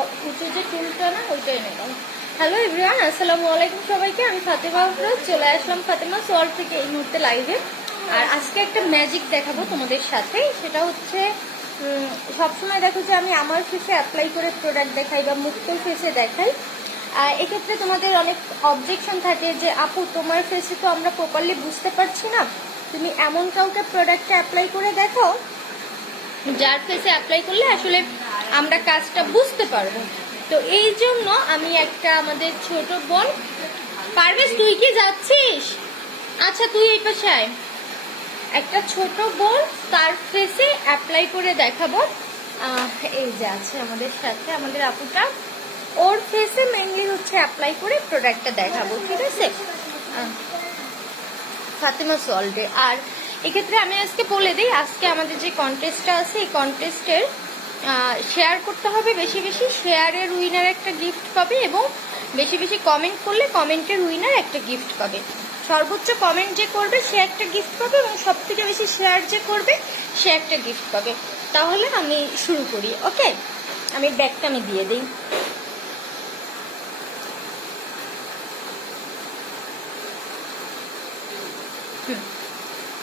উঁচু যে টুলটা না ওইটাই নিলাম। হ্যালো এভরিওয়ান, আসসালামু আলাইকুম সবাইকে। আমি ফাতেমা আফরোজ, চলে আসলাম ফাতেমা ওয়ার্ল্ড থেকে এই মুহূর্তে লাইভে। আর আজকে একটা ম্যাজিক দেখাবো তোমাদের সাথে। সেটা হচ্ছে সবসময় দেখো যে আমি আমার ফেসে অ্যাপ্লাই করে প্রোডাক্ট দেখাই বা মুক্ত ফেসে দেখাই। এক্ষেত্রে তোমাদের অনেক অবজেকশন থাকে যে আপু তোমার ফেসে তো আমরা প্রপারলি বুঝতে পারছি না, তুমি এমন কাউকে প্রোডাক্টটা অ্যাপ্লাই করে দেখো যার ফেসে অ্যাপ্লাই করলে আসলে আমরা কাজটা বুঝতে পারবো। তো এই জন্য আমি একটা আমাদের ছোট বোন, পারভেজ তুই কি যাচ্ছিস? আচ্ছা তুই এই পাশে আয়। একটা ছোট বোন তার ফেসে অ্যাপ্লাই করে দেখাবো। এই যে আছে আমাদের সাথে আমাদের আপুটা, ওর ফেসে মেইনলি হচ্ছে অ্যাপ্লাই করে প্রোডাক্টটা দেখাবো, ঠিক আছে? ফাতেমা ওয়ার্ল্ডে। আর এক্ষেত্রে আমি আজকে বলে দিই, আজকে আমাদের যে কন্টেস্টটা আছে এই কন্টেস্টের শেয়ার করতে হবে বেশি বেশি, শেয়ারের উইনার একটা গিফট পাবে এবং বেশি বেশি কমেন্ট করলে কমেন্টের উইনার একটা গিফট পাবে। সর্বোচ্চ কমেন্ট যে করবে সে একটা গিফট পাবে এবং সব থেকে বেশি শেয়ার যে করবে সে একটা গিফট পাবে। তাহলে আমি শুরু করি, ওকে? আমি ব্যাগটা আমি দিয়ে দিই।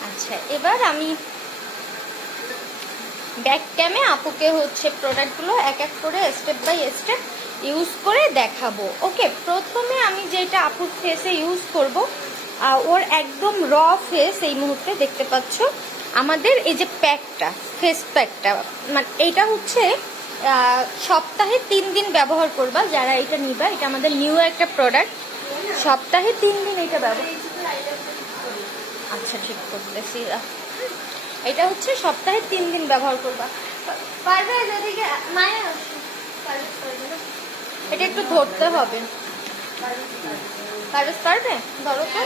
আচ্ছা, এবার আমি ব্যাক ক্যামে আপুকে হচ্ছে প্রোডাক্টগুলো এক এক করে স্টেপ বাই স্টেপ ইউজ করে দেখাবো, ওকে? প্রথমে আমি যেটা আপুর ফেসে ইউজ করব, ওর একদম র ফেস এই মুহূর্তে দেখতে পাচ্ছ। আমাদের এই যে প্যাকটা, ফেস প্যাকটা, মানে এইটা হচ্ছে সপ্তাহে 3 দিন ব্যবহার করবা যারা এটা নিবা। এটা আমাদের নিউ একটা প্রোডাক্ট, সপ্তাহে 3 দিন এটা ব্যবহার। আচ্ছা ঠিক করতেছি। এটা হচ্ছে সপ্তাহে 3 দিন ব্যবহার করবা। পারবে এদিকে মায়া, এটা একটু ধরতে হবে। পারবে পারবে, ধরো তো।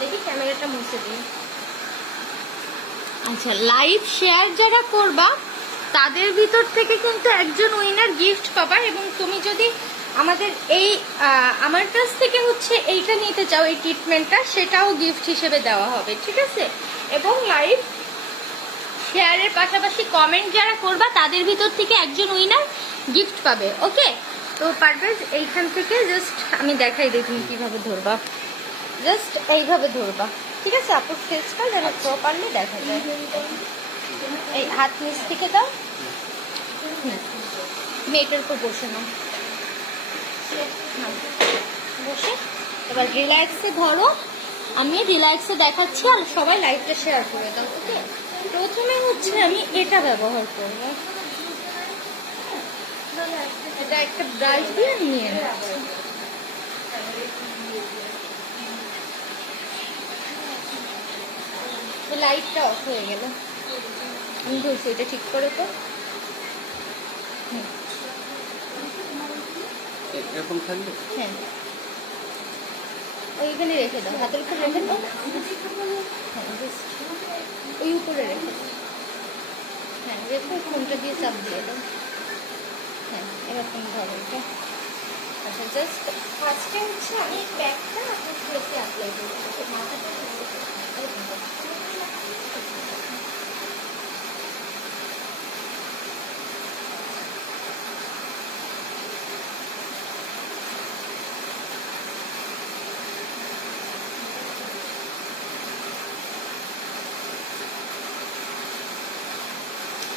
দেখি ক্যামেরাটা মুছে দিই। আচ্ছা, লাইভ শেয়ার যারা করবা তাদের ভিতর থেকে কিন্তু একজন উইনার গিফট পাবা। এবং তুমি যদি আমাদের এই আমার কাছ থেকে হচ্ছে এইটা নিতে চাও, এই ট্রিটমেন্টটা, সেটাও গিফট হিসেবে দেওয়া হবে, ঠিক আছে? এবং লাইভ শেয়ারের পাশাপাশি কমেন্ট যারা করবা তাদের ভিতর থেকে একজন উইনার গিফট পাবে, ওকে? তো পারভেজ এইখান থেকে জাস্ট আমি দেখাই দিই তুমি কিভাবে ধরবা। জাস্ট এইভাবে ধরবা, ঠিক আছে? আপুর ফেসটা যেন প্রপারলি দেখা যায়। এই হাত নিচ থেকে দাও, তুমি এটার উপর বসে নাও, বসে এবার রিল্যাক্সে ধরো। আমি রিল্যাক্সে দেখাচ্ছি আর সবাই লাইভটা শেয়ার করে দাও, ওকে? প্রথমে হচ্ছে আমি এটা ব্যবহার করব, এটা একটা ব্রাশ দিয়ে নিয়ে নিচ্ছি। লাইটটা অফ হয়ে গেল, আমি ধরছি, এটা ঠিক করে তো। এরকম থাকবে? হ্যাঁ, ওইখানে রেখে দাও, হাতের উপর রেখে দাও। হ্যাঁ, ওই উপরে রেখে দাও। হ্যাঁ, রেখে ফোনটা দিয়ে চাপ দিয়ে দাও। হ্যাঁ, এরকম ধরো এটা। আচ্ছা, জাস্ট ফার্স্টে হচ্ছে আমি ব্যাগটা আপনার ফেসে অ্যাপ্লাই করবো, মাথাটা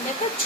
দেখাচ্ছ?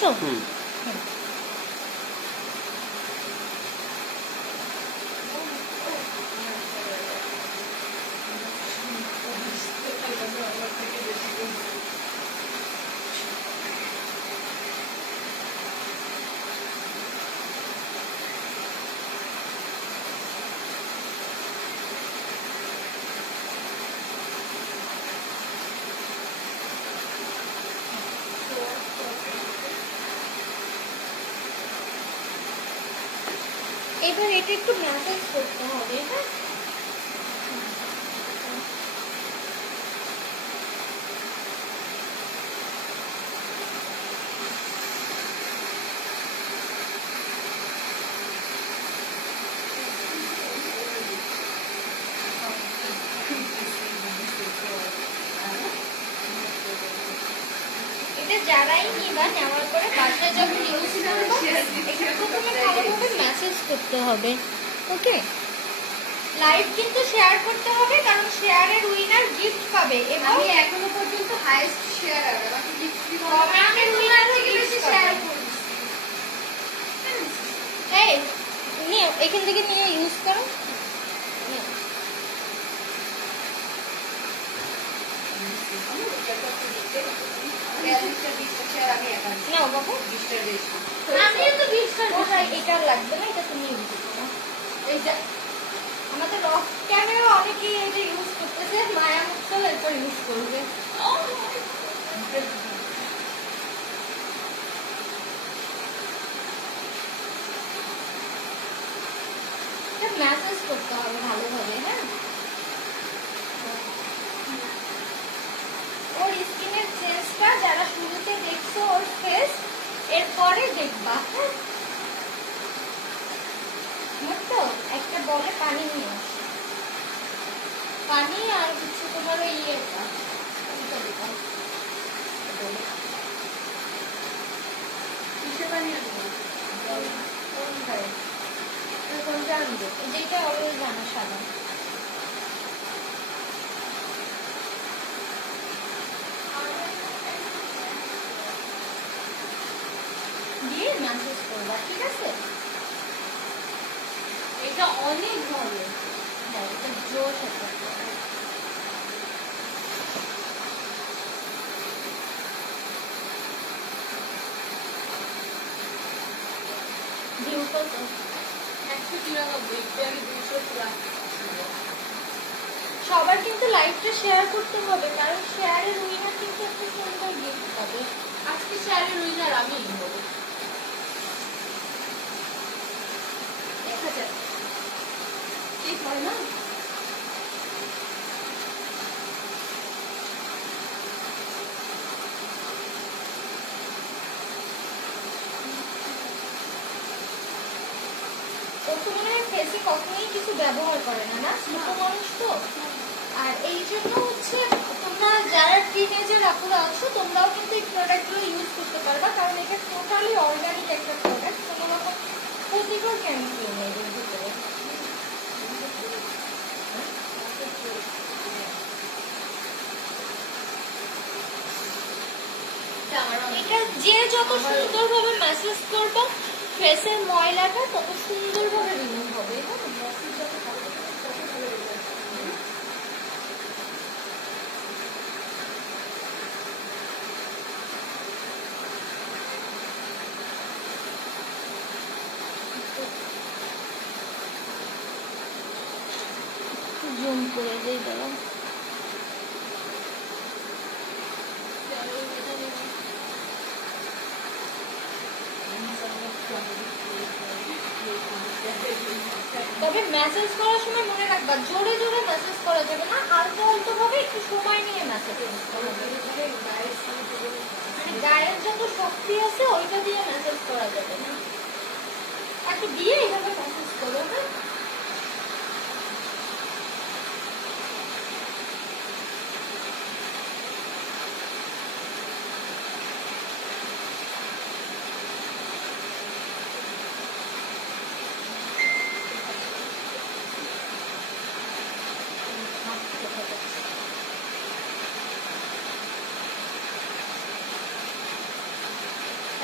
এবার এটা একটু ম্যাসাজ করতে হবে, হ্যাঁ? যারাই নিবা নেওয়ার পরে বাসায় যখন ইউজ করবো একটু প্রথমে ভালোভাবে ম্যাসেজ করতে হবে। ওকে, লাইভ কিন্তু শেয়ার করতে হবে, কারণ শেয়ারের উইনার গিফট পাবে। এবং আমি এখনো পর্যন্ত হাইয়েস্ট শেয়ার আর আমাকে গিফট দিতে হবে। কমেন্টের উইনারও গিফট শেয়ার পাবে। করছি। এই নিয়ে এখান থেকে নিয়ে ইউজ করো। নাও বাবু, আমিও তো 20টার বিষয়, এটা লাগবে না, এটা তুমি ইউজ করো। এই যে আমাদের রক ক্যামেরা অনেকেই এটা ইউজ করতেছে, মায়া মুক্ত এরপর ইউজ করবে। ম্যাসেজ করতে হবে ভালোভাবে। হ্যাঁ, ওর স্কিনের চেঞ্জটা যারা শুরুতে দেখছো ওর ফেস, এরপরে দেখবা। হ্যাঁ, তো একটা বলে পানি নিয়ে আসো, পানি আর কিছু তোমার ওই ইয়েটা যেটা অলওয়েজ জানা সাদা। দিয়ে ম্যাসেজ করবা, ঠিক আছে? এটা অনেক ভালো। হ্যাঁ, এটা জোশ একটা ভিউ কত? 193, আমি 200 সবার কিন্তু লাইভটা শেয়ার করতে হবে, কারণ শেয়ারের উইনার কিন্তু একটা সুন্দর গিফট পাবে। আজকে শেয়ারের উইনার আমি হবো। দেখা যাক ঠিক হয় না? ও তো মনে হয় ফেসে কখনোই কিছু ব্যবহার করে না, না ছোট মানুষ তো। আর এই জন্য হচ্ছে তোমরা যারা টিনেজের আপুরা আছো তোমরাও কিন্তু এই প্রোডাক্টগুলো ইউজ করতে পারবা, কারণ এটা টোটালি অর্গানিক একটা প্রোডাক্ট, কোনো রকম ক্ষতিকর কেমিক্যাল নেই এর ভিতরে। এটা যে যত সুন্দরভাবে ম্যাসেজ করবে ফেসের ময়লাটা তত সুন্দরভাবে রিমুভ হবে। জুম করে দিয়ে দিলাম। তবে মেসেজ করার সময় মনে রাখবা জোরে জোরে মেসেজ করা যাবে না, আলতো আলতো ভাবে একটু সময় নিয়ে মেসেজ করতে হবে। মানে গায়ের যত শক্তি আছে ওইটা দিয়ে মেসেজ করা যাবে না, একটু দিয়ে এইভাবে মেসেজ করো। হ্যাঁ,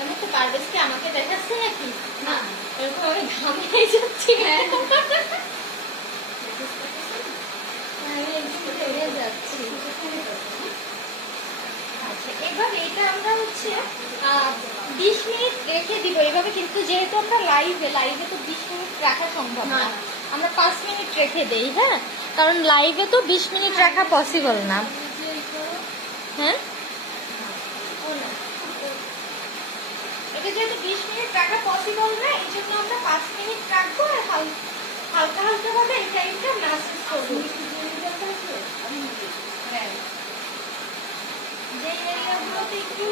আমি তো পারভেজকে আমাকে দেখাচ্ছে নাকি? না, এরকম আমি ঘামিয়ে যাচ্ছি। হ্যাঁ, আমি একটু ঘেমে যাচ্ছি। আচ্ছা, এবার এটা আমরা হচ্ছে 20 মিনিট রেখে দিব এভাবে, কিন্তু যেহেতু আমরা লাইভে তো 20 মিনিট রাখা সম্ভব না, আমরা 5 মিনিট রেখে দেই। হ্যাঁ, কারণ লাইভে তো 20 মিনিট রাখা পসিবল না। হ্যাঁ, এটা যেহেতু 20 মিনিট রাখা পসিবল না, এই জন্য আমরা 5 মিনিট রাখবো আর হালকা হালকা ভাবে এই টাইমটা ম্যাসেজ করবো। যে এরিয়াগুলোতে একটু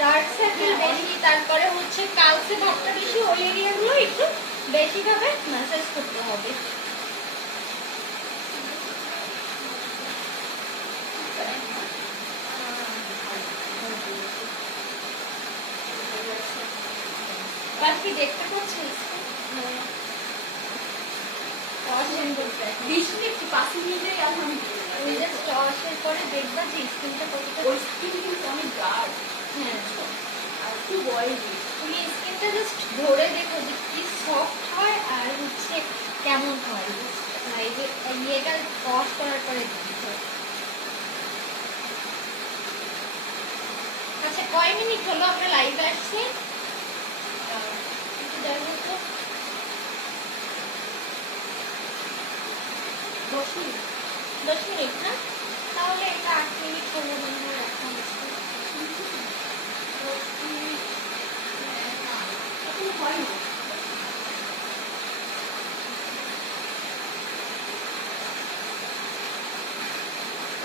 ডার্ক সার্কেল বেশি, তারপরে হচ্ছে কালচে ভাবটা বেশি, ওই এরিয়াগুলো একটু বেশি ভাবে ম্যাসেজ করতে হবে। বাকি দেখতে পাচ্ছি 20 মিনিট 5 মিনিটে আলহামদুলিল্লাহ ওয়াশের পরে দেখবা যে স্কিনটা কতটা ওই স্কিন কিন্তু অনেক গাঢ় হ্যাঁ আর খুব অয়েলি। তুমি স্কিনটা জাস্ট ধরে দেখো যে কি সফট হয় আর হচ্ছে কেমন হয় এই যে ইয়েটা ওয়াশ করার পরে দেখো। আচ্ছা কয় মিনিট হলো আমরা লাইভে আসছি? একটু দেখো তো। 10 মিনিট 10 মিনিট না? তাহলে এটা 8 মিনিট হলো মনে হয় রাখা হয়েছে। 10 মিনিট এখন হয় না।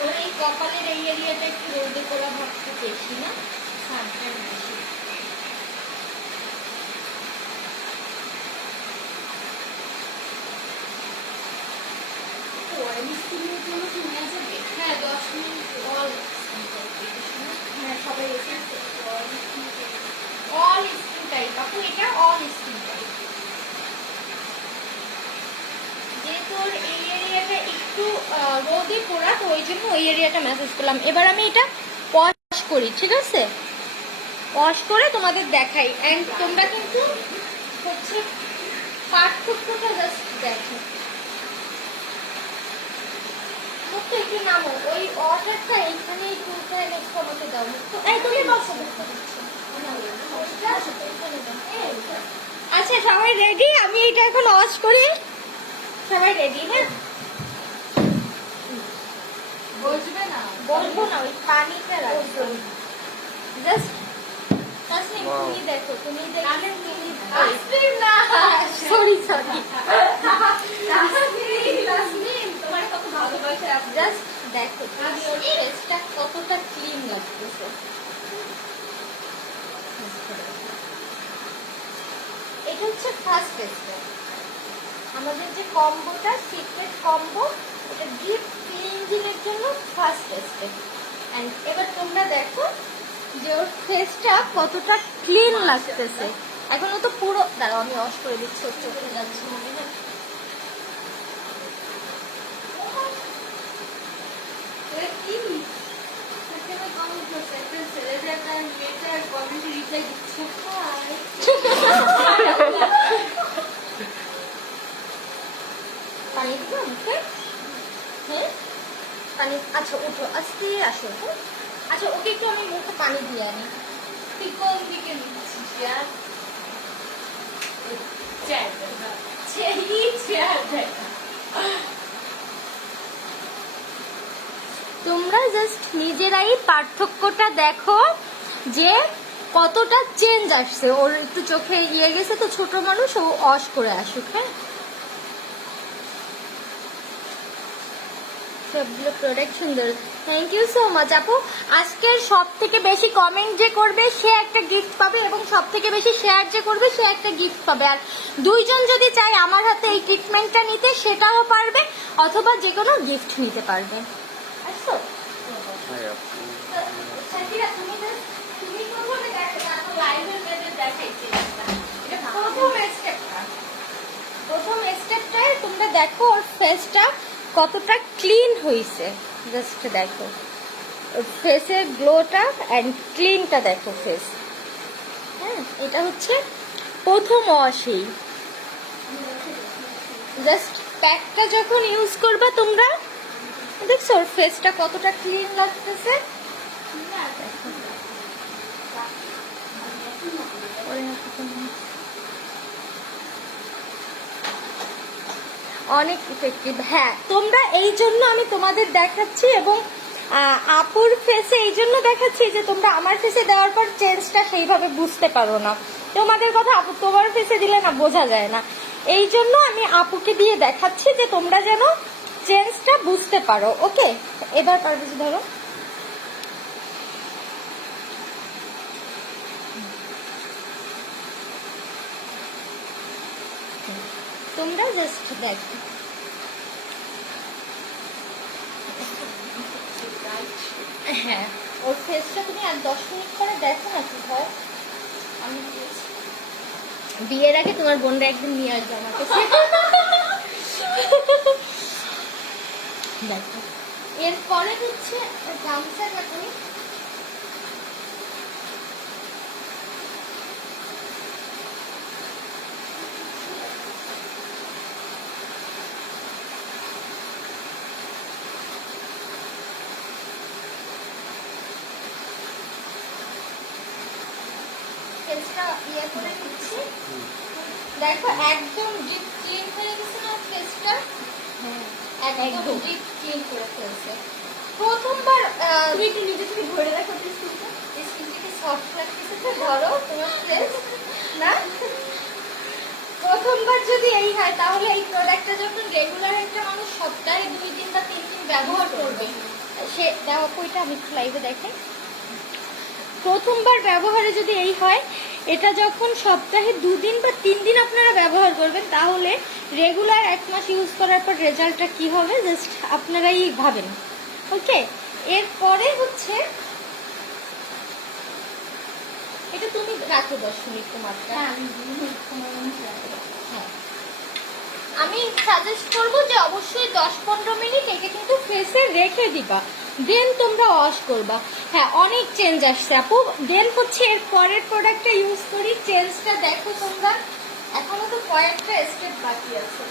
ওর এই কপালের এই এরিয়াটা একটু রোদে পোড়া ভাবটা বেশি না? সানটাইম বেশি। অয়েলি স্কিনের জন্য কি নেওয়া যাবে? হ্যাঁ 10 মিনিট অল হ্যাঁ সবাই এসে অল স্কিন টাইপ আপু এটা অল স্কিন টাইপ যেহেতু ওর এই এরিয়াটা একটু রোদে পোড়া তো ওই জন্য ওই এরিয়াটা মেসেজ করলাম। এবার আমি এটা ওয়াশ করি, ঠিক আছে? ওয়াশ করে তোমাদের দেখাই অ্যান্ড তোমরা কিন্তু হচ্ছে পার্থক্যটা জাস্ট দেখো। মুখটা একটু নামো, ওই অর্ডারটা এইখানে একটু উঠায় রেখে আমাকে দাও। তো এই তুমি বসো। আচ্ছা সবাই রেডি? আমি এটা এখন ওয়াশ করি। সবাই রেডি? হ্যাঁ বসবে না বলবো না, ওই পানিটা রাখবো জাস্ট। তাসনিম তুমি দেখো, তুমি দেখো, তুমি আইসক্রিম না সরি সরি তাসনিম তোমার কত ভালোবাসে আপনি। জাস্ট দেখো তুমি ওর ফেসটা কতটা ক্লিন লাগতেছে। এটা হচ্ছে ফার্স্ট স্টেপ আমাদের যে কম্বোটা সিক্রেট কম্বো, এটা ডিপ ক্লিনজিংয়ের জন্য ফার্স্ট স্টেপ। এন্ড এবার তোমরা দেখো যে ওর ফেসটা কতটা ক্লিন লাগতেছে। এখনো তো পুরো দাঁড়াও আমি ওয়াশ করে দিচ্ছি, ওর চোখে যাচ্ছে মনে হয়। কি সেখানে কমেন্ট করছে একটা ছেলে যে একটা মেয়েটার কমেন্টে রিপ্লাই দিচ্ছে হাই পানি দিব মুখে? হ্যাঁ পানি। আচ্ছা ওঠো আস্তে আসো। হ্যাঁ আচ্ছা ওকে একটু আমি মুখে পানি দিয়ে আনি। তুই কোন দিকে নিচ্ছিস ইয়ার তোমরা জাস্ট নিজেরাই পার্থক্যটা দেখো যে কতটা চেঞ্জ আসছে। ওর একটু চোখে ইয়ে গেছে তো ছোট মানুষ, ও ওয়াশ করে আসুক। হ্যাঁ সবগুলো প্রোডাক্ট সুন্দর, থ্যাংক ইউ সো মাচ আপু। আজকের সব থেকে বেশি কমেন্ট যে করবে সে একটা গিফট পাবে এবং সব থেকে বেশি শেয়ার যে করবে সে একটা গিফট পাবে। আর দুইজন যদি চায় আমার হাতে এই ট্রিটমেন্টটা নিতে সেটাও পারবে, অথবা যে কোনো গিফট নিতে পারবে। আসছো সাকিরা, তুমি প্রথমে দেখো লাইভের মেয়েদের দেখাইছি। এটা প্রথম স্টেপটায় তোমরা দেখো ওর ফেসটা কতটা ক্লিন হয়েছে। জাস্ট দেখো ওর ফেসের গ্লোটা অ্যান্ড ক্লিনটা দেখো ফেস। হ্যাঁ এটা হচ্ছে প্রথম ওয়াশেই। জাস্ট প্যাকটা যখন ইউজ করবা তোমরা দেখছো ওর ফেসটা কতটা ক্লিন লাগতেছে। অনেক ইফেক্টিভ। হ্যাঁ তোমরা এই জন্য আমি তোমাদের দেখাচ্ছি এবং আপুর ফেসে এই জন্য দেখাচ্ছি যে তোমরা আমার ফেসে দেওয়ার পর চেঞ্জটা সেইভাবে বুঝতে পারো না। তোমাদের কথা আপু তোমার ফেসে দিলে না বোঝা যায় না, এই জন্য আমি আপুকে দিয়ে দেখাচ্ছি যে তোমরা যেন চেঞ্জটা বুঝতে পারো। ওকে এবার পারবে ধরো। তোমরা জাস্ট দেখো হ্যাঁ ওর ফেসটা তুমি আর 10 মিনিট পরে দেখো না কি হয়। আমি বিয়ের আগে তোমার বোনরা একদিন নিয়ে আসবে আমার কাছে। দেখো এরপরে হচ্ছে গামছা কাটুনি। ফেসটা ইয়ে করে নিচ্ছি। দেখো একদম ডিপ ক্লিন হয়ে গেছে না ফেসটা? একদম ডিপ ক্লিন করে ফেলছে। প্রথমবার তুমি একটু নিজে থেকে ধরে রাখো স্কিনটাকে সফট লাগতেছে তো, ধরো তোমার ফেস না। প্রথমবার যদি এই হয় তাহলে এই প্রোডাক্টটা যখন রেগুলার একটা মানুষ সপ্তাহে 2 দিন বা 3 দিন ব্যবহার করবে, সে দেওয়া কইটা আমি লাইভে দেখাই। প্রথমবার ব্যবহারে যদি এই হয়, এটা যখন সপ্তাহে 2 দিন বা 3 দিন আপনারা ব্যবহার করবেন, তাহলে রেগুলার 1 মাস ইউজ করার পর রেজাল্টটা কি হবে জাস্ট আপনারাই ভাবেন। ওকে, এরপরে হচ্ছে এটা তুমি রাখো 10 মিনিট তোমারটা। হ্যাঁ, আমি সাজেস্ট করবো যে অবশ্যই 10-15 মিনিট এটা কিন্তু ফেসে রেখে দিবা, দেন তোমরা ওয়াশ করবা। হ্যাঁ, অনেক চেঞ্জ আসছে আপু। দেন হচ্ছে এর পরের প্রোডাক্টটা ইউজ করি, চেঞ্জটা দেখো তোমরা। এখনো তো কয়েকটা স্টেপ বাকি আছে।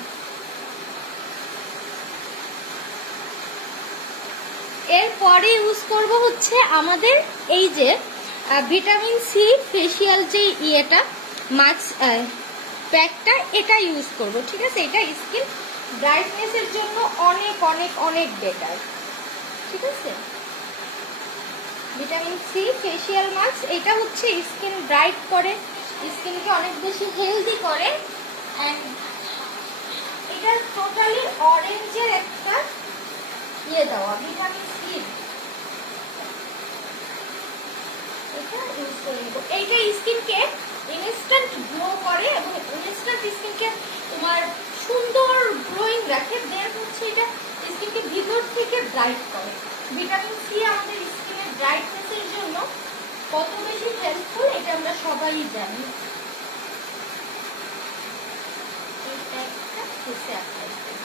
এরপরে ইউজ করব হচ্ছে আমাদের এই যে ভিটামিন সি ফেসিয়াল যে ইয়েটা মাস্ক প্যাকটা, এটা ইউজ করব। ঠিক আছে, এটা স্কিন ব্রাইটনেসের জন্য অনেক অনেক অনেক বেটার। ঠিক আছে, ভিটামিন সি ফেসিয়াল মাস্ক, এটা হচ্ছে স্কিন ব্রাইট করে, স্কিনকে অনেক বেশি হেলদি করে। অ্যান্ড এটা টোটালি অরেঞ্জের একটা ইয়ে দেওয়া, ভিটামিন সি। এটা ইউজ করে নেব। এইটা স্কিনকে ইনস্ট্যান্ট গ্লো করে এবং ইনস্ট্যান্ট স্কিনকে তোমার সুন্দর গ্লোয়িং রাখে। দেন হচ্ছে এটা স্কিনকে ভিতর থেকে ব্রাইট করে। ভিটামিন সি আমাদের স্কিনের ব্রাইটনেসের জন্য কত বেশি হেল্পফুল এটা আমরা সবাই জানি। এটা একটা ফেসে অ্যাপ্লাই করব।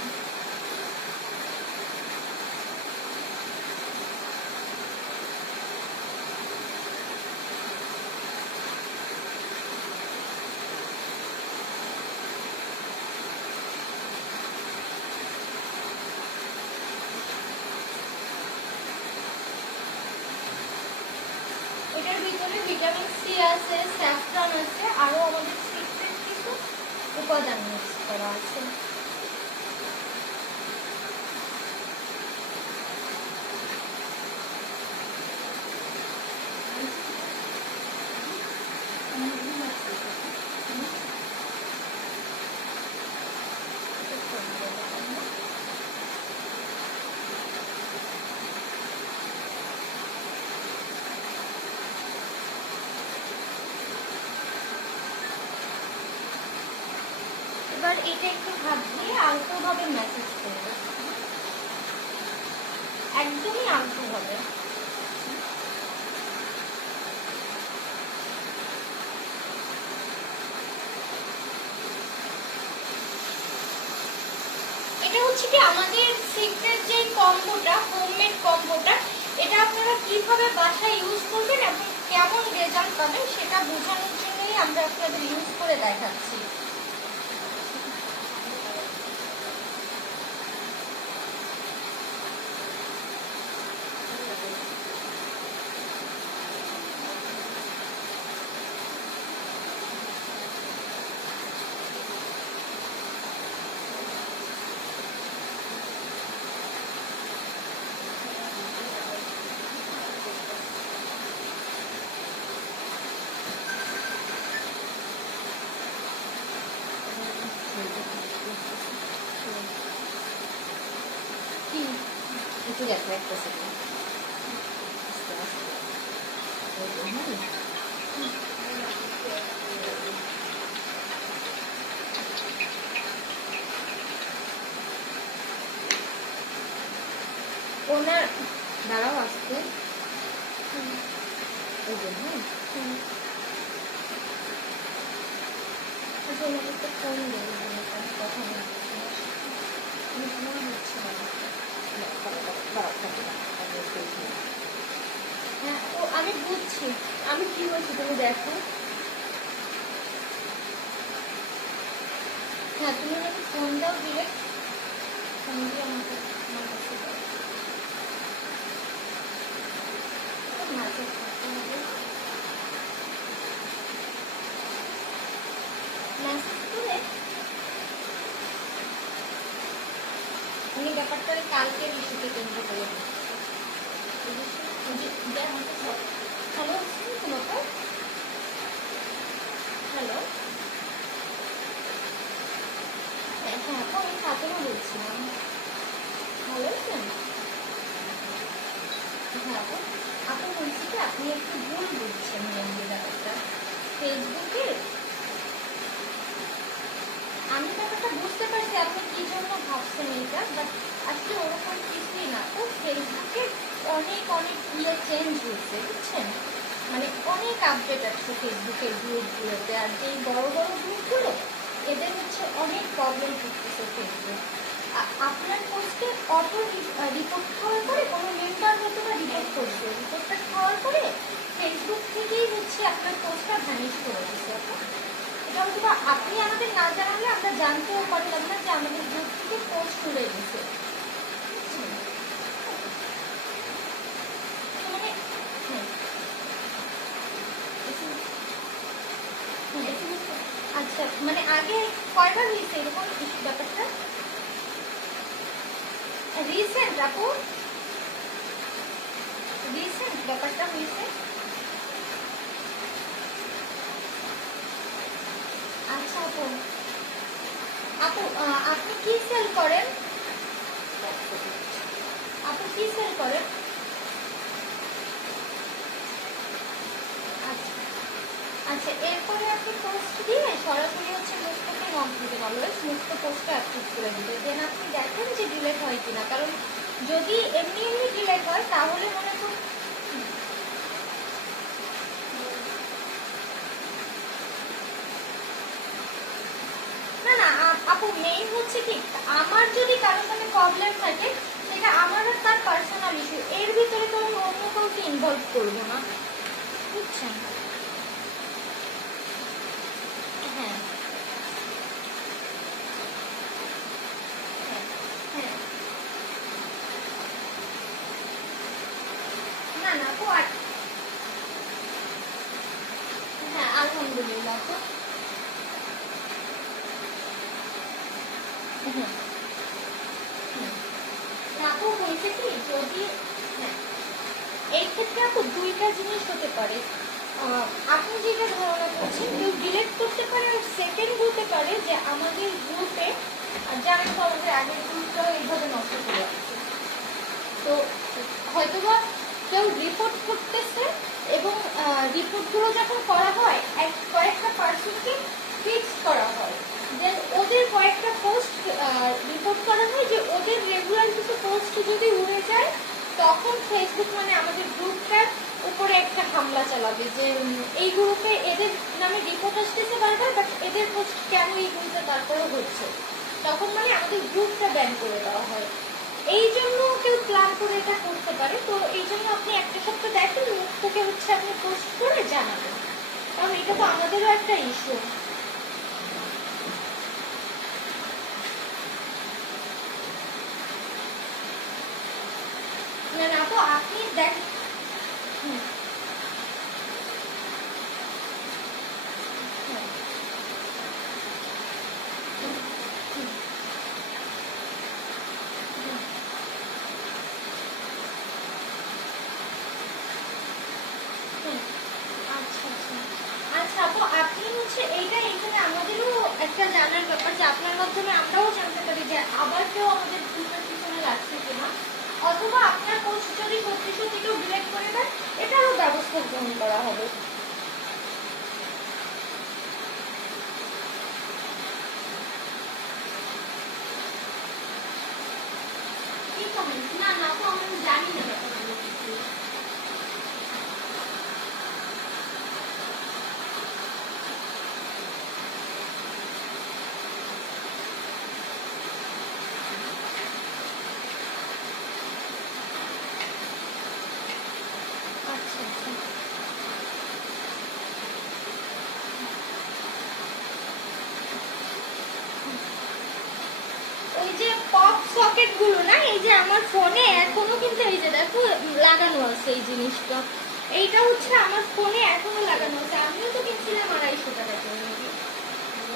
এটার ভিতরে ভিটামিন সি আছে, স্যাফরন আছে, আরো আমাদের সিক্রেট কিছু উপাদান মিক্স করা আছে। এবার এটা একটু হাত দিয়ে আলতোভাবে ম্যাসেজ করবে, একদমই আলতোভাবে। এটা হচ্ছে কি আমাদের সিক্রেট যে কম্বোটা, হোমমেড কম্বোটা, এটা আপনারা কিভাবে বাসায় ইউজ করবেন এবং কেমন রেজাল্ট পাবেন সেটা বোঝানোর জন্যই আমরা আপনাদের ইউজ করে দেখাচ্ছি। একটু দেখো একটা সেকেন্ড। ওনার দাঁড়াও আসতে ওই জন্য জন্য একটা ফোন দেবো কথা বলছি হ্যাঁ ও আমি বুঝছি আমি কি বলছি তুমি দেখো হ্যাঁ তুমি আমাকে ফোন দাও ডিরেক্ট ফোন দিয়ে আমাকে আমার কাছে দাও মাঝে থাকতে হবে মেসেজ করে উনি ব্যাপারটা কালকের ইস্যুতে কেন্দ্র করে হ্যালো তোমাকে হ্যালো হ্যাঁ হ্যাঁ আপু আমি ফাতেমা বলছিলাম ভালো আছেন হ্যাঁ আপু আপু বলছি কি আপনি একটু ভুল বুঝছেন মেনলি ব্যাপারটা ফেসবুকে আমি ব্যাপারটা বুঝতে পারছি আপনি কি জন্য ভাবছেন এইটা বাট আসলে ওরকম কিছুই না তো ফেসবুকে অনেক অনেক চেঞ্জ হয়েছে বুঝছেন মানে অনেক আপডেট আছে ফেসবুকের গ্রুপগুলোতে আর যেই বড় বড় গ্রুপগুলো এদের হচ্ছে অনেক প্রবলেম হচ্ছে ফেসবুক আপনার পোস্টে অটো রিপোর্ট খাওয়ার পরে কোনো মেম্বার হয়তো বা রিপোর্ট করছে রিপোর্টটা খাওয়ার পরে ফেসবুক থেকেই হচ্ছে আপনার পোস্টটা ভ্যানিশ করে দিচ্ছে এটা হয়তো বা আপনি আমাদের না জানালে আমরা জানতেও পারলাম না যে আমাদের গ্রুপ থেকে পোস্ট তুলে গেছে মানে আচ্ছা মানে আগে কয়বার হয়েছে এরকম ব্যাপারটা রিসেন্ট আপু রিসেন্ট ব্যাপারটা হয়েছে আচ্ছা আপু আপু আপনি কি সেল করেন আপু কি সেল করেন আচ্ছা আচ্ছা এরপরে আপনি পোস্ট দিয়ে সরাসরি হচ্ছে মুক্তকে নক দিতে পারবেন মুক্ত পোস্টটা অ্যাক্টিভ করে দিবে দেন আপনি দেখেন যে ডিলেট হয় কিনা কারণ যদি এমনি এমনি ডিলেট হয় তাহলে মনে করুন না না আপু মেইন হচ্ছে কি আমার যদি কারোর সাথে প্রবলেম থাকে সেটা আমার আর তার পার্সোনাল ইস্যু এর ভিতরে তো আমি অন্য কাউকে ইনভলভ করবো না বুঝছেন হ্যাঁ না না আপু হ্যাঁ আলহামদুলিল্লাহ আপু আপু হয়েছে কি যদি হ্যাঁ এই ক্ষেত্রে আপু দুইটা জিনিস হতে পারে আপনি যেটা ধারণা করছেন কেউ ডিলেট করতে পারে আর সেকেন্ড হতে পারে যে আমাদের গ্রুপে জানেন তো আমাদের আগের গ্রুপটা এইভাবে নষ্ট করে রাখছে তো হয়তোবা কেউ রিপোর্ট করতেছে এবং রিপোর্টগুলো যখন করা হয় কয়েকটা পার্সনকে ফিক্স করা হয় দেন ওদের কয়েকটা পোস্ট রিপোর্ট করা হয় যে ওদের রেগুলার কিছু পোস্ট যদি উড়ে যায় তখন ফেসবুক মানে আমাদের গ্রুপটার উপরে একটা হামলা চালাবে যে এই গ্রুপে এদের নামে রিপোর্ট আসতেছে বারবার বাট এদের পোস্ট কেন এই গ্রুপে তারপরে হচ্ছে তখন মানে আমাদের গ্রুপটা ব্যান করে দেওয়া হয় এই জন্য কেউ প্ল্যান করে এটা করতে পারে তো এই জন্য আপনি একটা সপ্তাহ দেখেন মুক্তকে হচ্ছে আপনি পোস্ট করে জানাবেন কারণ এটা তো আমাদেরও একটা ইস্যু না না আপু আপনি দেখ আচ্ছা আপু আপনি হচ্ছে এইটা এখানে আমাদেরও একটা জানার ব্যাপার যে আপনার মাধ্যমে আমরাও জানতে পারি যে আবার কেউ আমাদের গ্রুপের পিছনে লাগছে কিনা অথবা আপনার পোস্ট যদি সত্যি সত্যি কেউ ডিলেট করে দেয় এটারও ব্যবস্থা গ্রহণ করা হবে না না তো আমি জানি না ব্যাপারগুলো কিছু সকেট গুলো না, এই যে আমার ফোনে এখনো কিন্তু এই যে দেখো লাগানো আছে এই জিনিসটা, এইটা হচ্ছে আমার ফোনে এখনো লাগানো আছে। আমিও তো কিনছিলাম 250 টাকা করে।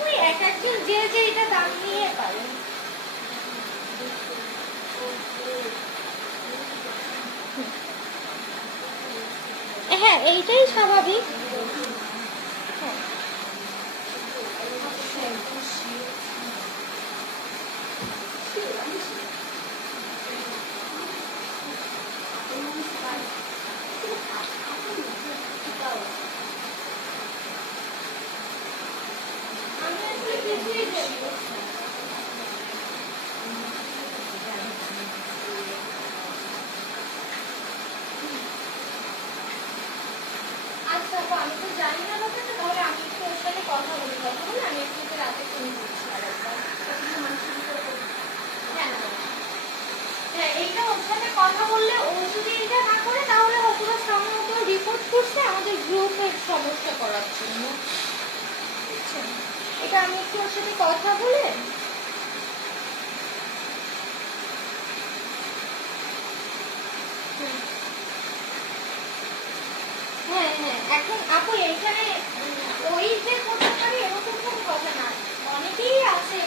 ওই এক একজন যে যে এটা দাম নিয়ে পারে। হ্যাঁ এইটাই স্বাভাবিক। হ্যাঁ আমি আসলে কিছুই জানি না। আচ্ছা আপু, আমি তো জানি না ব্যাপারটা, তাহলে আমি একটু ওর সাথে কথা বলি। কথা বলে আমি একটু ওকে রাতে ফোন করছি আরেকবার। হ্যাঁ না, হ্যাঁ এইটা ওর সাথে কথা বললে ও যদি এটা না করে তাহলে হয়তো বা সামনে ও কোনো রিপোর্ট করছে আমাদের গ্রুপের সমস্যা করার জন্য। বুঝছেন? এটা আমি একটু ওর সাথে কথা বলে হুম। হ্যাঁ হ্যাঁ, এখন আপু এইখানে ওই যে করতে পারে এরকম কোনো কথা না। অনেকেই আছে,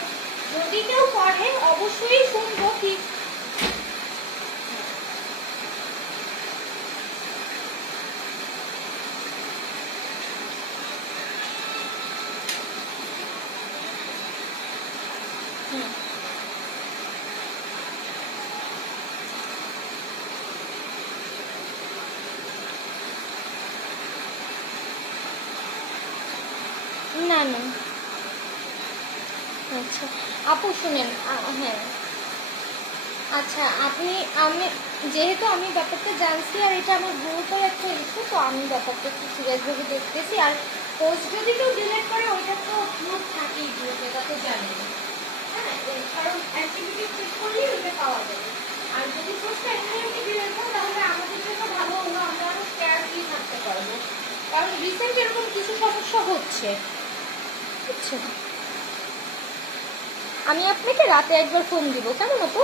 যদি কেউ করে অবশ্যই শুনবো কি। হুম। না না, আচ্ছা আপু শুনেন, হ্যাঁ আচ্ছা আপনি, আমি যেহেতু আমি ব্যাপারটা জানছি আর এটা আমার গ্রুপের একটা ইস্যু, তো আমি ব্যাপারটা একটু সিরিয়াসভাবে দেখতেছি। আর পোস্ট যদি কেউ ডিলিট করে ওইটা তো গ্রুপ থাকেই গ্রুপে, তা তো জানেন। হ্যাঁ কারণ অ্যাক্টিভিটি চেক করলেই ওইটা পাওয়া যাবে। আর যদি পোস্টটা এমনি ডিলিট হয় তাহলে আমাদের জন্য ভালো হলো, আমরা আরও কেয়ারফুলি থাকতে পারবো। কারণ রিসেন্ট এরকম কিছু সমস্যা হচ্ছে, বুঝছেন? আমি আপনাকে রাতে একবার ফোন দিব, কেমন আপু?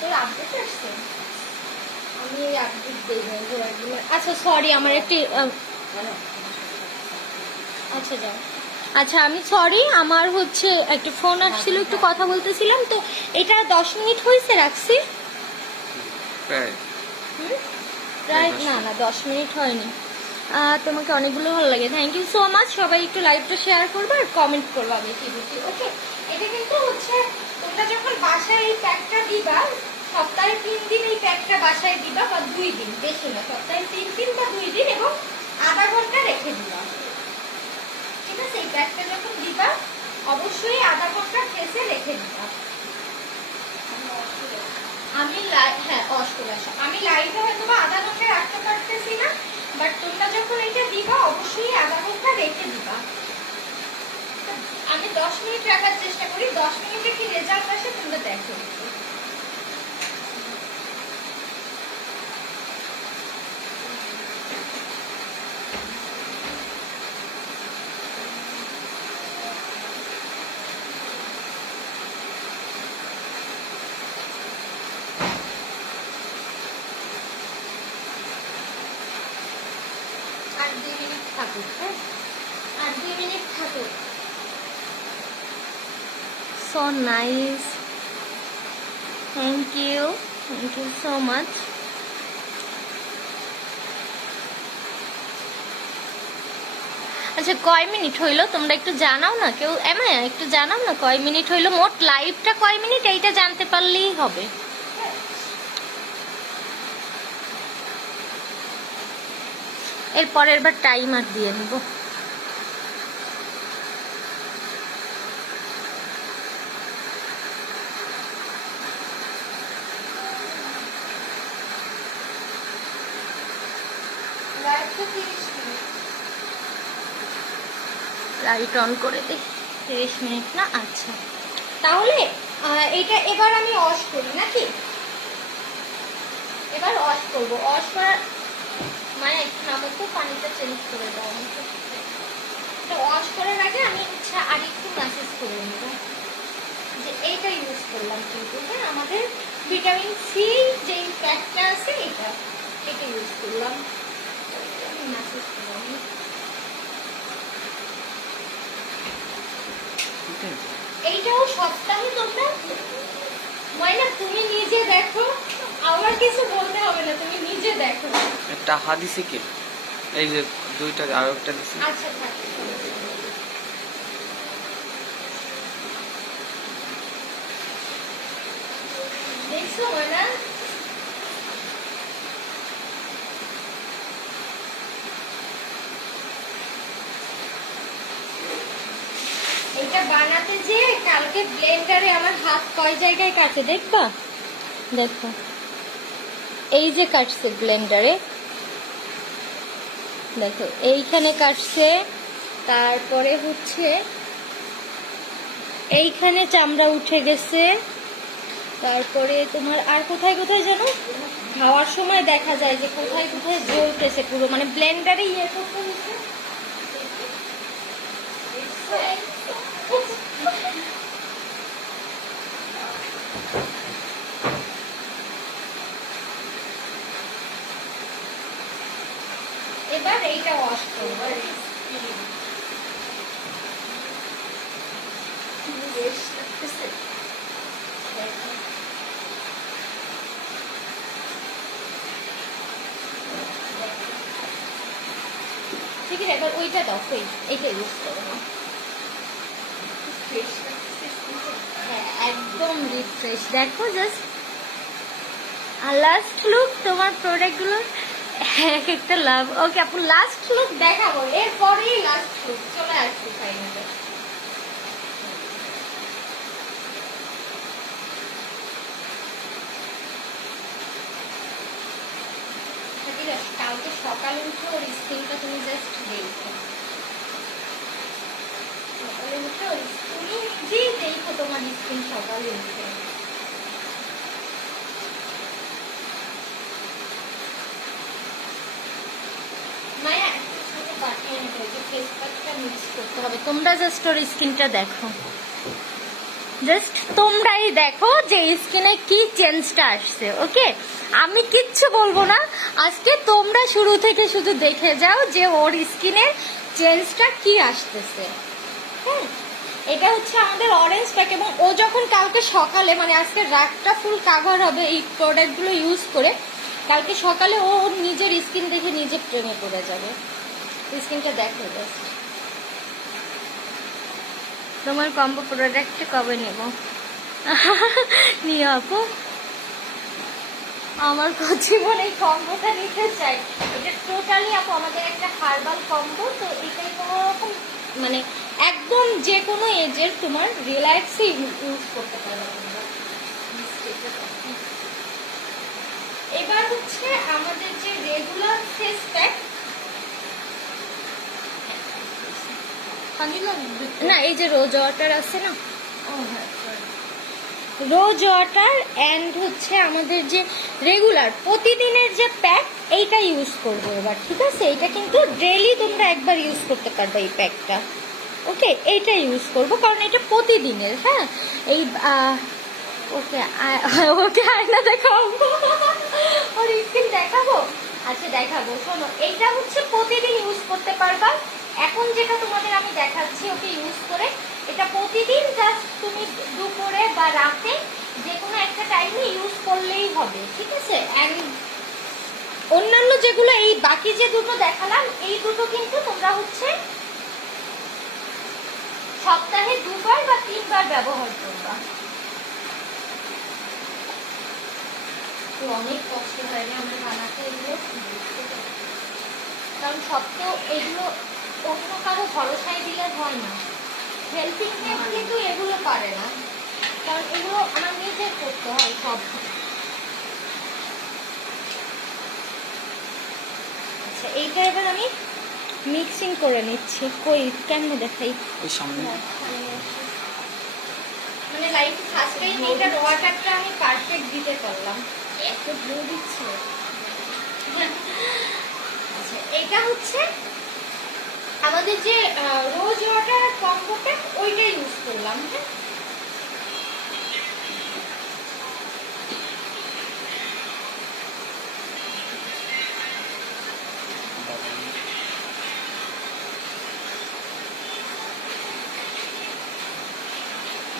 তোর আপডেট আসছে? আমি এই আপডেট দিই না ঘোরাগুলো। আচ্ছা সরি, আমার একটি আচ্ছা যাও। আচ্ছা আমি সরি, আমার হচ্ছে একটা ফোন আসছিল, একটু কথা বলতেছিলাম। তো এটা 10 মিনিট হয়েছে রাখছি। প্রায় না না 10 মিনিট হয়নি। তোমাকে অনেকগুলো ভালো লাগে, থ্যাংক ইউ সো মাচ। সবাই একটু লাইভটা শেয়ার করবে আর কমেন্ট করবে বেশি বেশি, ওকে? এটা কিন্তু হচ্ছে তোমরা যখন বাসায় এই প্যাকটা দিবা, সপ্তাহে 3 দিন এই প্যাকটা বাসায় দিবা, বা 2 দিন, বেশি না, সপ্তাহে 3 দিন বা 2 দিন, এবং আধা ঘন্টা রেখে দিবা। ঠিক আছে? এই প্যাকটা যখন দিবা অবশ্যই আধা ঘন্টা ফেসে রেখে দিবা। আমি হ্যাঁ অষ্টম আসো, আমি লাইভে হয়তো বা আধা ঘন্টা রাখতে পারতেছি না, বাট তোমরা যখন এটা দিবা অবশ্যই আধা ঘন্টা রেখে দিবা। আমি 10 মিনিট রাখার চেষ্টা করি, 10 মিনিটে কি রেজাল্ট আসে তোমরা দেখো। আর 2 মিনিট থাকুক, হ্যাঁ আর 2 মিনিট থাকুক। So nice, thank you so much. আচ্ছা কয় মিনিট হইলো তোমরা একটু জানাও না, কেউ একটু জানাও না কয় মিনিট হইলো, মোট লাইভটা কয় মিনিট এইটা জানতে পারলেই হবে। এর পরের বার টাইমার দিয়ে নেব। লাইট অন করে দিই। 30 মিনিট না, আচ্ছা তাহলে এটা এবার আমি অস করি নাকি? এবার অস করবো। অস করার মানে একটু নামো তো, পানিটা চেঞ্জ করে দাও আমাকে। তো ওয়াশ করার আগে আমি হচ্ছে আর একটু ম্যাসেজ করে নেব। যে এইটা ইউজ করলাম কিন্তু, হ্যাঁ আমাদের ভিটামিন সি যে প্যাকটা আছে এটা ইউজ করলাম। ম্যাসেজ করলাম। এইটাও সপ্তাহে তোমরা ময়না তুমি নিজে দেখো, আমার কিছু বলতে হবে না, তুমি নিজে দেখো। একটা হাদিসে কি এই যে দুইটা আর একটা দিছি। আচ্ছা থাক। দেখছো ময়না? এটা বানাতে যে কালকে ব্লেন্ডারে আমার হাত কয় জায়গায় কাটে দেখবা? দেখো এই যে কাটছে ব্লেন্ডারে, দেখো এইখানে কাটছে, তারপরে হচ্ছে এইখানে চামড়া উঠে গেছে, তারপরে তোমার আর কোথায় কোথায় যেন খাওয়ার সময় দেখা যায় যে কোথায় কোথায় জ্বলতেছে পুরো, মানে ব্লেন্ডারে ইয়ে করতে হচ্ছে। এবার এইটা ওয়াশ করবো। ঠিক আছে, এবার ওইটা দাও, এইটা ইউজ করো না। হ্যাঁ একদম রিফ্রেশ। দেখো জাস্ট আর লাস্ট লুক তোমার প্রোডাক্টগুলোর এক একটা লাভ। ওকে আপু লাস্ট লুক দেখাবো, এরপরেই লাস্ট লুক চলে আসছি ফাইনালে। কালকে সকালে উঠে ওর স্কিনটা তুমি জাস্ট দেখো, সকালে উঠে ওর তুমি নিজেই দেখো তোমার স্কিন সকালে উঠে। মায়া ছোট বাটি এনে দেবে, ফেস প্যাকটা মিক্স করতে হবে। তোমরা জাস্ট ওর স্কিনটা দেখো, জাস্ট তোমরাই দেখো যে স্কিনে কি চেঞ্জটা আসছে। ওকে আমি কিচ্ছু বলবো না আজকে, তোমরা শুরু থেকে শুধু দেখে যাও যে ওর স্কিনের চেঞ্জটা কি আসতেছে। হ্যাঁ এটা হচ্ছে আমাদের অরেঞ্জ প্যাক, এবং ও যখন কালকে সকালে মানে আজকে রাতটা ফুল কাভার হবে এই প্রোডাক্টগুলো ইউজ করে, কালকে সকালে ও ওর নিজের স্কিন দেখে নিজে প্রেমে পড়ে যাবে। স্কিনটা দেখো জাস্ট। তোমার কম্বো প্রোডাক্ট কবে নেব? নিয়ে আপু আমার জীবনে এই কম্বোটা নিতে চাই। এটা টোটালি আপু আমাদের একটা হার্বাল কম্বো, তো এটাই কোনো রকম মানে একদম যে কোনো এজের তোমার রিল্যাক্সে ইউজ করতে পারো তোমরা। এবার হচ্ছে আমাদের যে রেগুলার ফেস প্যাক, না এই যে রোজ ওয়াটার আছে না, রোজ ওয়াটার অ্যান্ড হচ্ছে আমাদের যে রেগুলার প্রতিদিনের যে প্যাক এইটা ইউজ করবো এবার। ঠিক আছে, এটা কিন্তু ডেইলি তোমরা একবার ইউজ করতে পারবে এই প্যাকটা। ওকে এইটা ইউজ করবো কারণ এটা প্রতিদিনের। হ্যাঁ এই ওকে ওকে আয়না দেখাবো, ওর স্কিন দেখাবো। আচ্ছা দেখাবো, শোনো এইটা হচ্ছে প্রতিদিন ইউজ করতে পারবা। এখন যেটা তোমাদের আমি দেখাচ্ছি ওকে ইউজ করে, এটা প্রতিদিন জাস্ট তুমি দুপুরে বা রাতে যে কোনো একটা টাইমে ইউজ করলেই হবে। ঠিক আছে, অ্যান্ড অন্যান্য যেগুলো এই বাকি যে দুটো দেখালাম এই দুটো কিন্তু তোমরা হচ্ছে সপ্তাহে 2বার বা 3বার ব্যবহার করবা। অনেক কষ্ট হয় না আমরা বানাতে এগুলো, কারণ সব তো এগুলো অন্য কারো ভরসায় দিলে হয় না। হেল্পিং হ্যান্ড কিন্তু এগুলো পারে না, কারণ এগুলো আমার নিজের করতে হয় সব। আচ্ছা এইটা এবার আমি মিক্সিং করে নিচ্ছি। কই কেমন দেখাই? ওই সামনে মানে লাইফ ফার্স্ট টাইম এইটার ওয়াটারটা আমি পারফেক্ট দিতে পারলাম। এত ব্লু দিচ্ছে। আচ্ছা এটা হচ্ছে আমাদের আমাদের যে রোজ ওয়াটার কম্পোটা ওইটা ইউজ করলাম। হ্যাঁ,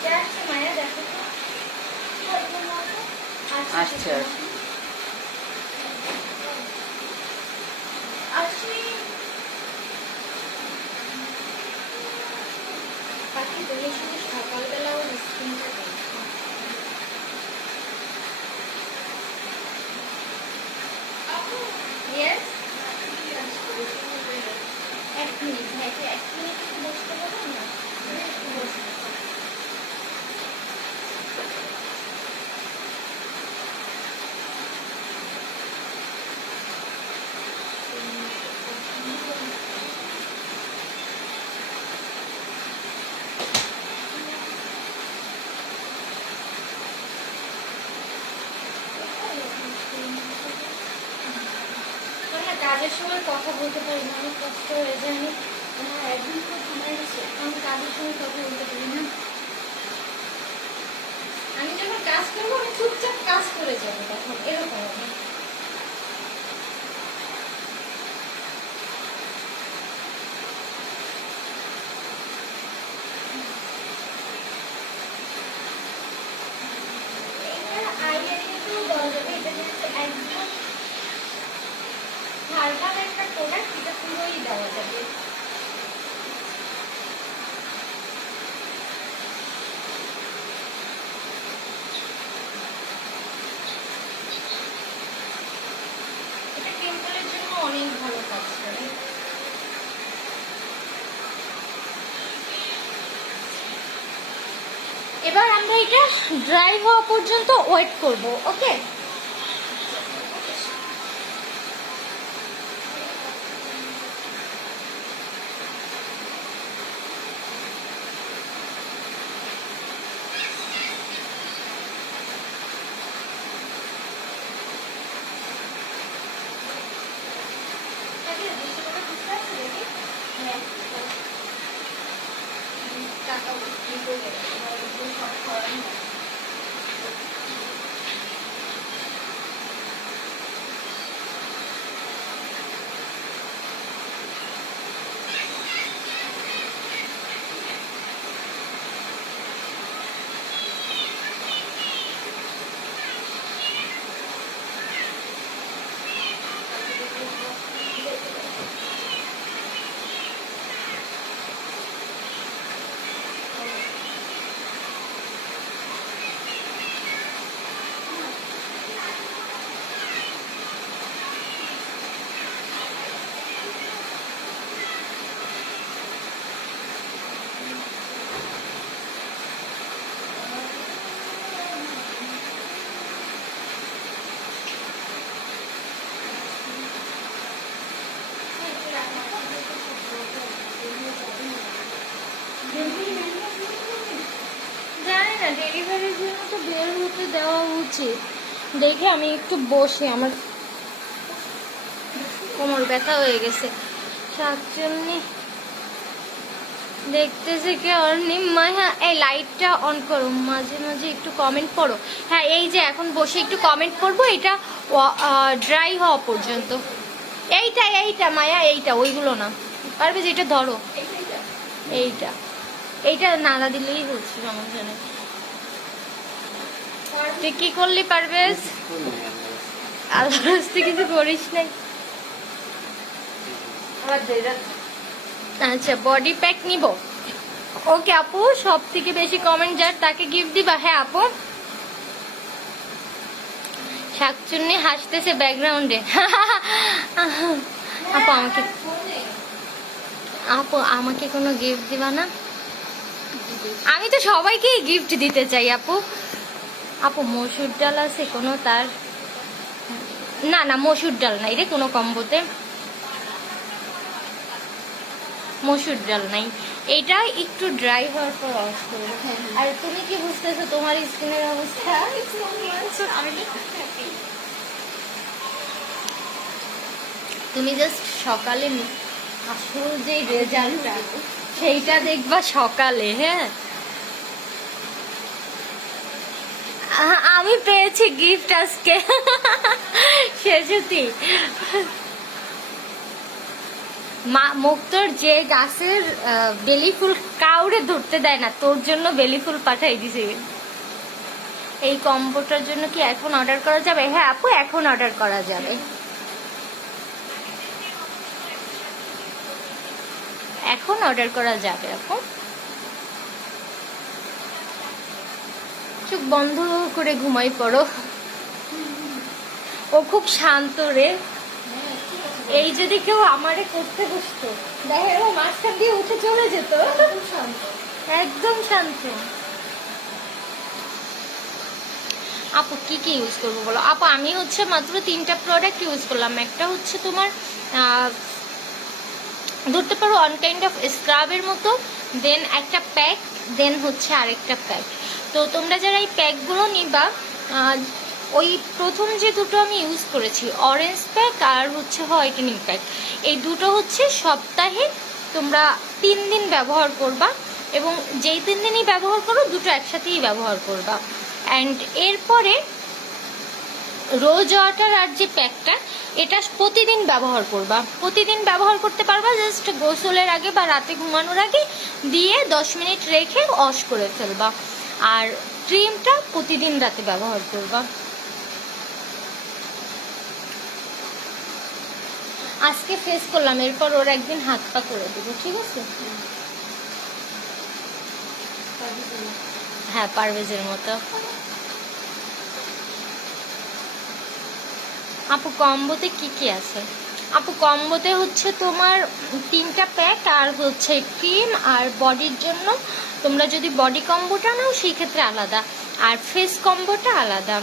যাচ্ছে মায়া, দেখো তো আসছে আসছে। আসি বাকি তুমি শুধু সকালবেলা ওর স্কিনটা দেখো। Yes? এক মিনিট ভাইকে 1 মিনিট একটু বসতে পারো না? একটু বসতে পারো। মানে কাজের সময় কথা বলতে পারি না, অনেক কষ্ট হয়ে যায়। একদিন তো ঘুমাই গেছে, আমি কাজের সময় কথা বলতে পারি না। আমি যখন কাজ করবো আমি চুপচাপ কাজ করে যাবো, তখন এরকম হবে। এটা আইডিয়াতেও দেওয়া যাবে, এটা যেহেতু একদম হার্বাল একটা প্রোডাক্ট, এটা পুরোই দেওয়া যাবে। এটা পিম্পলের জন্য অনেক ভালো কাজ করে। এবার আমরা এটা ড্রাই হওয়া পর্যন্ত ওয়েট করব, ওকে? টাকা বিক্রি করে সব করেন। জানি না, ডেলিভারির জন্য তো বের হতে দেওয়া উচিত। দেখে আমি একটু বসে, আমার কোমর ব্যথা হয়ে গেছে। শাকচুন্নি দেখতেছে কে? অর্ণিমা। হ্যাঁ, এই লাইটটা অন করো, মাঝে মাঝে একটু কমেন্ট পড়ো। হ্যাঁ, এই যে এখন বসে একটু কমেন্ট করবো, এটা ড্রাই হওয়া পর্যন্ত। এইটা এইটা মায়া, এইটা, ওইগুলো না। পারবে যে এটা ধরো, এইটা এইটা নাড়া দিলেই হচ্ছে, সমস্যা নেই। তুই কি করলি পারবেশ? আল্লাহর রাস্তায় কিছু করিস নাই। আচ্ছা, বডি প্যাক নিব। ওকে আপু, সব থেকে বেশি কমেন্ট যার তাকে গিফট দিবা। হ্যাঁ আপু। শাকচুন্নি হাসতেছে ব্যাকগ্রাউন্ডে। আপু আমাকে, আপু আমাকে কোনো গিফট দিবা না? আমি তো সবাইকেই গিফট দিতে চাই আপু। আপু মসুর ডাল আছে কোনো? তার না না, মসুর ডাল নাই রে কোনো কম্বোতে, মসুর ডাল নাই। এইটা একটু ড্রাই হওয়ার পর অফ করবো। আর তুমি কি বুঝতেছো তোমার স্কিনের অবস্থা? তুমি জাস্ট সকালে আসল যে রেজাল্টটা সেইটা দেখবা সকালে। হ্যাঁ, আমি পেয়েছি গিফট আজকে। সেজুতি মুক্তর যে গাছের বেলি ফুল কাউরে ধরতে দেয় না, তোর জন্য বেলি ফুল পাঠাই দিছে। এই কম্বোটার জন্য কি এখন অর্ডার করা যাবে? হ্যাঁ আপু, এখন অর্ডার করা যাবে। এখন অর্ডার করা যাবে আপু। চোখ বন্ধ করে ঘুমাই পড়ো। ও খুব শান্ত রে। এই যদি কেউ আমারে করতে বসতো, দেখে ও মাঝখান দিয়ে উঠে চলে যেত। একদম শান্ত। আপু কি কি ইউজ করবো বলো? আপু আমি হচ্ছে মাত্র 3টা প্রোডাক্ট ইউজ করলাম। একটা হচ্ছে তোমার ধরতে পারো অন কাইন্ড অফ স্ক্রাবের মতো, দেন একটা প্যাক, দেন হচ্ছে আরেকটা প্যাক। তো তোমরা যারা এই প্যাকগুলো নিবা, ওই প্রথম যে দুটো আমি ইউজ করেছি, অরেঞ্জ প্যাক আর হচ্ছে হোয়াইটেনিং প্যাক, এই দুটো হচ্ছে সপ্তাহে তোমরা 3 দিন ব্যবহার করবা, এবং যেই 3 দিনই ব্যবহার করো দুটো একসাথেই ব্যবহার করবা। অ্যান্ড এরপরে রোজ ওয়াটার আর যে প্যাকটা, এটা প্রতিদিন ব্যবহার করবা। প্রতিদিন ব্যবহার করতে পারবা, জাস্ট গোসলের আগে বা রাতে ঘুমানোর আগে দিয়ে 10 মিনিট রেখে ওয়াশ করে ফেলবা। আর ক্রিমটা প্রতিদিন রাতে ব্যবহার করবা। আজকে ফেস করলাম, এরপর ওর একদিন হাত পা করে দেবো, ঠিক আছে? হ্যাঁ, পারভেজের মতো। আপু কম্বোতে কি কি আছে? আপু কম্বোতে হচ্ছে তোমার 3টা প্যাক আর হচ্ছে ক্রিম, আর বডির জন্য তোমরা যদি বডি কম্বোটা নাও সেই ক্ষেত্রে আলাদা, আর ফেস কম্বোটা আলাদা।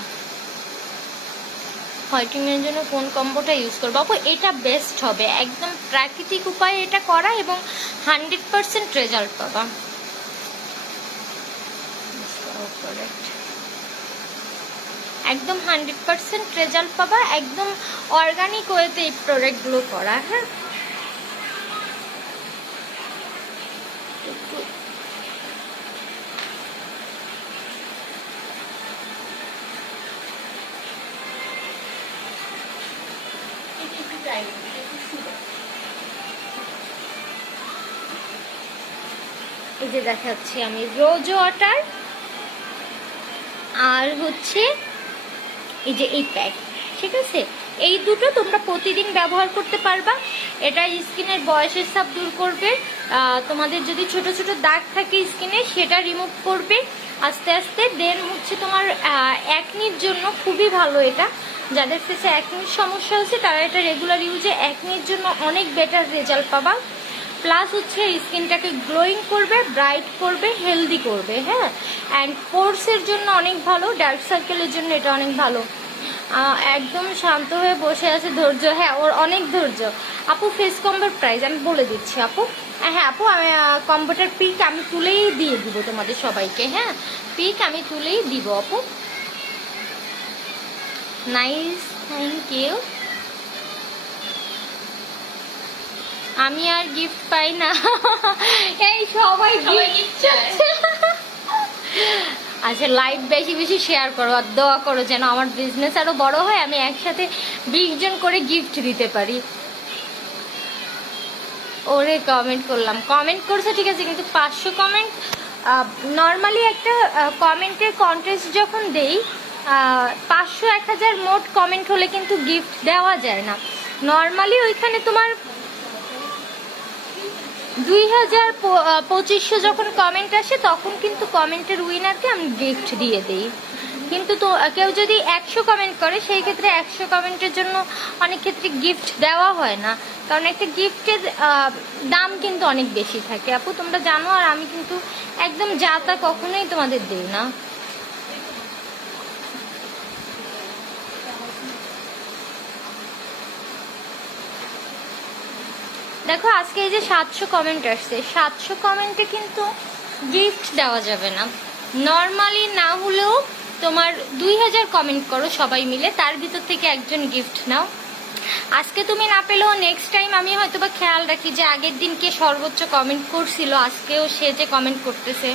হোয়াইটেনিংয়ের জন্য কোন কম্বোটা ইউজ করবো? আপু এটা বেস্ট হবে, একদম প্রাকৃতিক উপায়ে এটা করা এবং 100% রেজাল্ট পাবা। একদম 100% রেজাল্ট পাবা, একদম অর্গানিক ওয়েতে এই প্রোডাক্টগুলো করা। হ্যাঁ, এই যে দেখাচ্ছি আমি রোজ ওয়াটার আর হচ্ছে এই যে এই প্যাক, ঠিক আছে? এই দুটো তোমরা প্রতিদিন ব্যবহার করতে পারবা। এটা স্কিনের বয়সের ছাপ দূর করবে, তোমাদের যদি ছোট ছোট দাগ থাকে স্কিনে সেটা রিমুভ করবে আস্তে আস্তে। দেন হচ্ছে তোমার অ্যাকনির জন্য খুবই ভালো এটা। যাদের ফেসে অ্যাকনির সমস্যা হচ্ছে তারা এটা রেগুলার ইউজে অ্যাকনির জন্য অনেক বেটার রেজাল্ট পাবা। প্লাস হচ্ছে স্কিনটাকে গ্লোয়িং করবে, ব্রাইট করবে, হেলদি করবে। হ্যাঁ, অ্যান্ড পোরসের জন্য অনেক ভালো, ডার্ক সার্কেলের জন্য এটা অনেক ভালো। একদম শান্ত হয়ে বসে আছে, ধৈর্য। হ্যাঁ, ওর অনেক ধৈর্য। আপু ফেস কম্বোর প্রাইস আমি বলে দিচ্ছি আপু। হ্যাঁ আপু, আমি কম্বোটার পিক আমি তুলেই দিয়ে দিব তোমাদের সবাইকে। হ্যাঁ, পিক আমি তুলেই দিব আপু। Nice, thank you. আমি আর গিফট পাই না। এই সবাই গিফট চাচ্ছে। আচ্ছা, লাইভ বেশি বেশি শেয়ার করো আর দোয়া করো যেন আমার বিজনেস আরো বড় হয়, আমি একসাথে 20 জন করে গিফট দিতে পারি। ওরে কমেন্ট করলাম, কমেন্ট করছে ঠিক আছে, কিন্তু 500 কমেন্ট নর্মালি একটা কমেন্টের কন্টেস্ট যখন দেই 500-1000 মোট কমেন্ট হলে কিন্তু গিফট দেওয়া যায় না। নর্মালি ওইখানে তোমার 2000-2500 যখন কমেন্ট আসে তখন কিন্তু কমেন্টের উইনারকে আমি গিফট দিয়ে দিই। কিন্তু তো কেউ যদি 100 কমেন্ট করে সেই ক্ষেত্রে 100 কমেন্টের জন্য অনেক ক্ষেত্রে গিফট দেওয়া হয় না, কারণ একটা গিফটের দাম কিন্তু অনেক বেশি থাকে আপু, তোমরা জানো। আর আমি কিন্তু একদম যা তা কখনোই তোমাদের দিই না। দেখো আজকে এই যে 700 কমেন্ট আসছে, 700 কমেন্টে কিন্তু গিফট দেওয়া যাবে না। নর্মালি না হলেও তোমার 2000 কমেন্ট করো সবাই মিলে, তার ভিতর থেকে একজন গিফট নাও। আজকে তুমি না পেলেও নেক্সট টাইম আমি হয়তো বা খেয়াল রাখি যে আগের দিন কে সর্বোচ্চ কমেন্ট করছিল, আজকেও সে যে কমেন্ট করতেছে।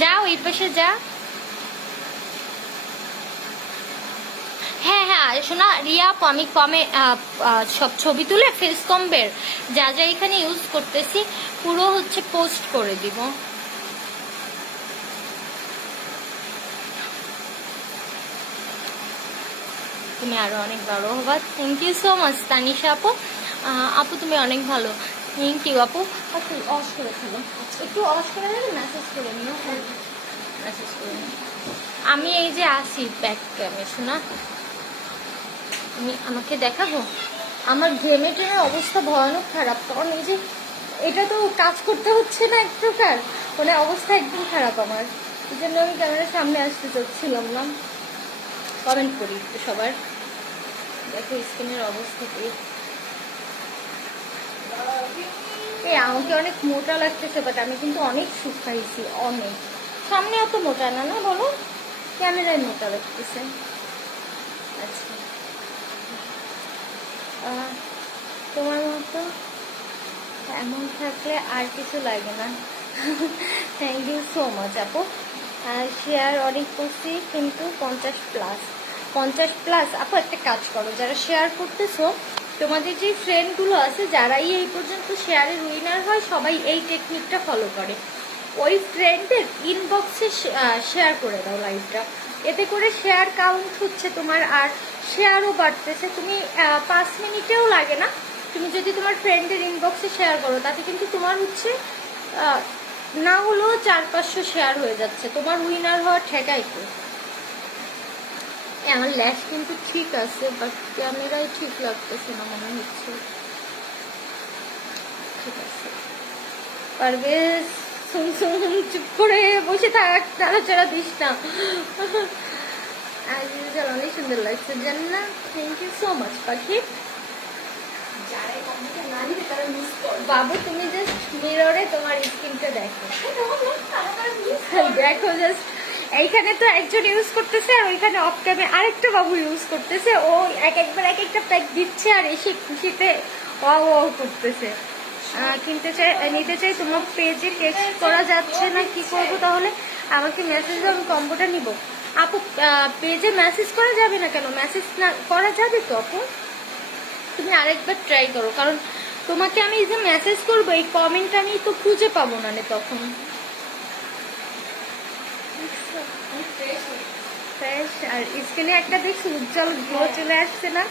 যা ওই পাশে যা। হ্যাঁ হ্যাঁ শোনা রিয়া, আমি সব ছবি তুলে ফেস কম্বের যা যা এখানে ইউজ করতেছি পুরো হচ্ছে পোস্ট করে দিব। তুমি আরো অনেক বড় হবা। Thank you so much Tanisha আপু। আপু তুমি অনেক ভালো। থ্যাংক ইউ আপু। আচ্ছা অস করে ফেলো, একটু অস করে দেবে, মেসেজ করে নিও। মেসেজ করে নিও। আমি এই যে আসি ব্যাক ক্যামে শোনা, আমি আমাকে দেখাবো। আমার ঘেমে টেমে অবস্থা ভয়ানক খারাপ, কারণ এই যে এটা তো কাজ করতে হচ্ছে না এক প্রকার, মানে অবস্থা একদম খারাপ আমার। এই জন্য আমি ক্যামেরার সামনে আসতে চাচ্ছিলাম না। কমেন্ট করি একটু সবার, দেখো স্কিনের অবস্থা কি। আমাকে অনেক মোটা লাগতেছে, বাট আমি কিন্তু অনেক শুকাইছি অনেক। সামনে অত মোটা না, না বলো, ক্যামেরায় মোটা লাগতেছে। আচ্ছা তোমার মতো এমন থাকলে আর কিছু লাগে না। থ্যাংক ইউ সো মাচ আপু। শেয়ার অনেক করছি কিন্তু 50+। 50+ আপু একটা কাজ করো, যারা শেয়ার করতেছো তোমাদের যে ফ্রেন্ডগুলো আছে যারাই এই পর্যন্ত শেয়ারের উইনার হয় সবাই এই টেকনিকটা ফলো করে। ওই ফ্রেন্ডের ইনবক্সে শেয়ার করে দাও লাইভটা, এতে করে শেয়ার কাউন্ট হচ্ছে তোমার, আর শেয়ারও বাড়তেছে। তুমি 5 মিনিটেও লাগে না, তুমি যদি তোমার ফ্রেন্ডের ইনবক্সে শেয়ার করো তাতে কিন্তু তোমার হচ্ছে না হলেও 400-500 শেয়ার হয়ে যাচ্ছে, তোমার উইনার হওয়ার ঠেকাই তো। আমার ল্যাশ কিন্তু ঠিক আছে, বাট ক্যামেরায় ঠিক লাগতেছে না মনে হচ্ছে। ঠিক আছে পারভেজ, শুন শুন চুপ করে বসে থাক, নাড়াচাড়া দিস না। অনেক সুন্দর লাগছে জান্না, থ্যাংক ইউ সো মাচ পাখি। বাবু তুমি জাস্ট মিররে তোমার স্কিনটা দেখো, দেখো জাস্ট এইখানে তো একজন ইউজ করতেছে আর ওইখানে অফ ক্যামে আরেকটা বাবু ইউজ করতেছে। ও একবার এক একটা প্যাক দিচ্ছে আর এসে খুশিতে ওয়াও ওয়াও করতেছে। কিনতে চাই, নিতে চাই, তোমার পেজে টেক্সট করা যাচ্ছে না, কি করব তাহলে? আমাকে মেসেজ দাও, আমি কম্বোটা নিব। আপু পেজে মেসেজ করা যাবে না কেন? মেসেজ না করা যাবে তো আপু, তুমি আরেকবার ট্রাই করো, কারণ তোমাকে আমি যে মেসেজ করবো এই কমেন্ট আমি তো খুঁজে পাবো না তখন। ফ্রেশ আর স্কিনে একটা দেখছি উজ্জ্বল গ্লো চলে আসছে না?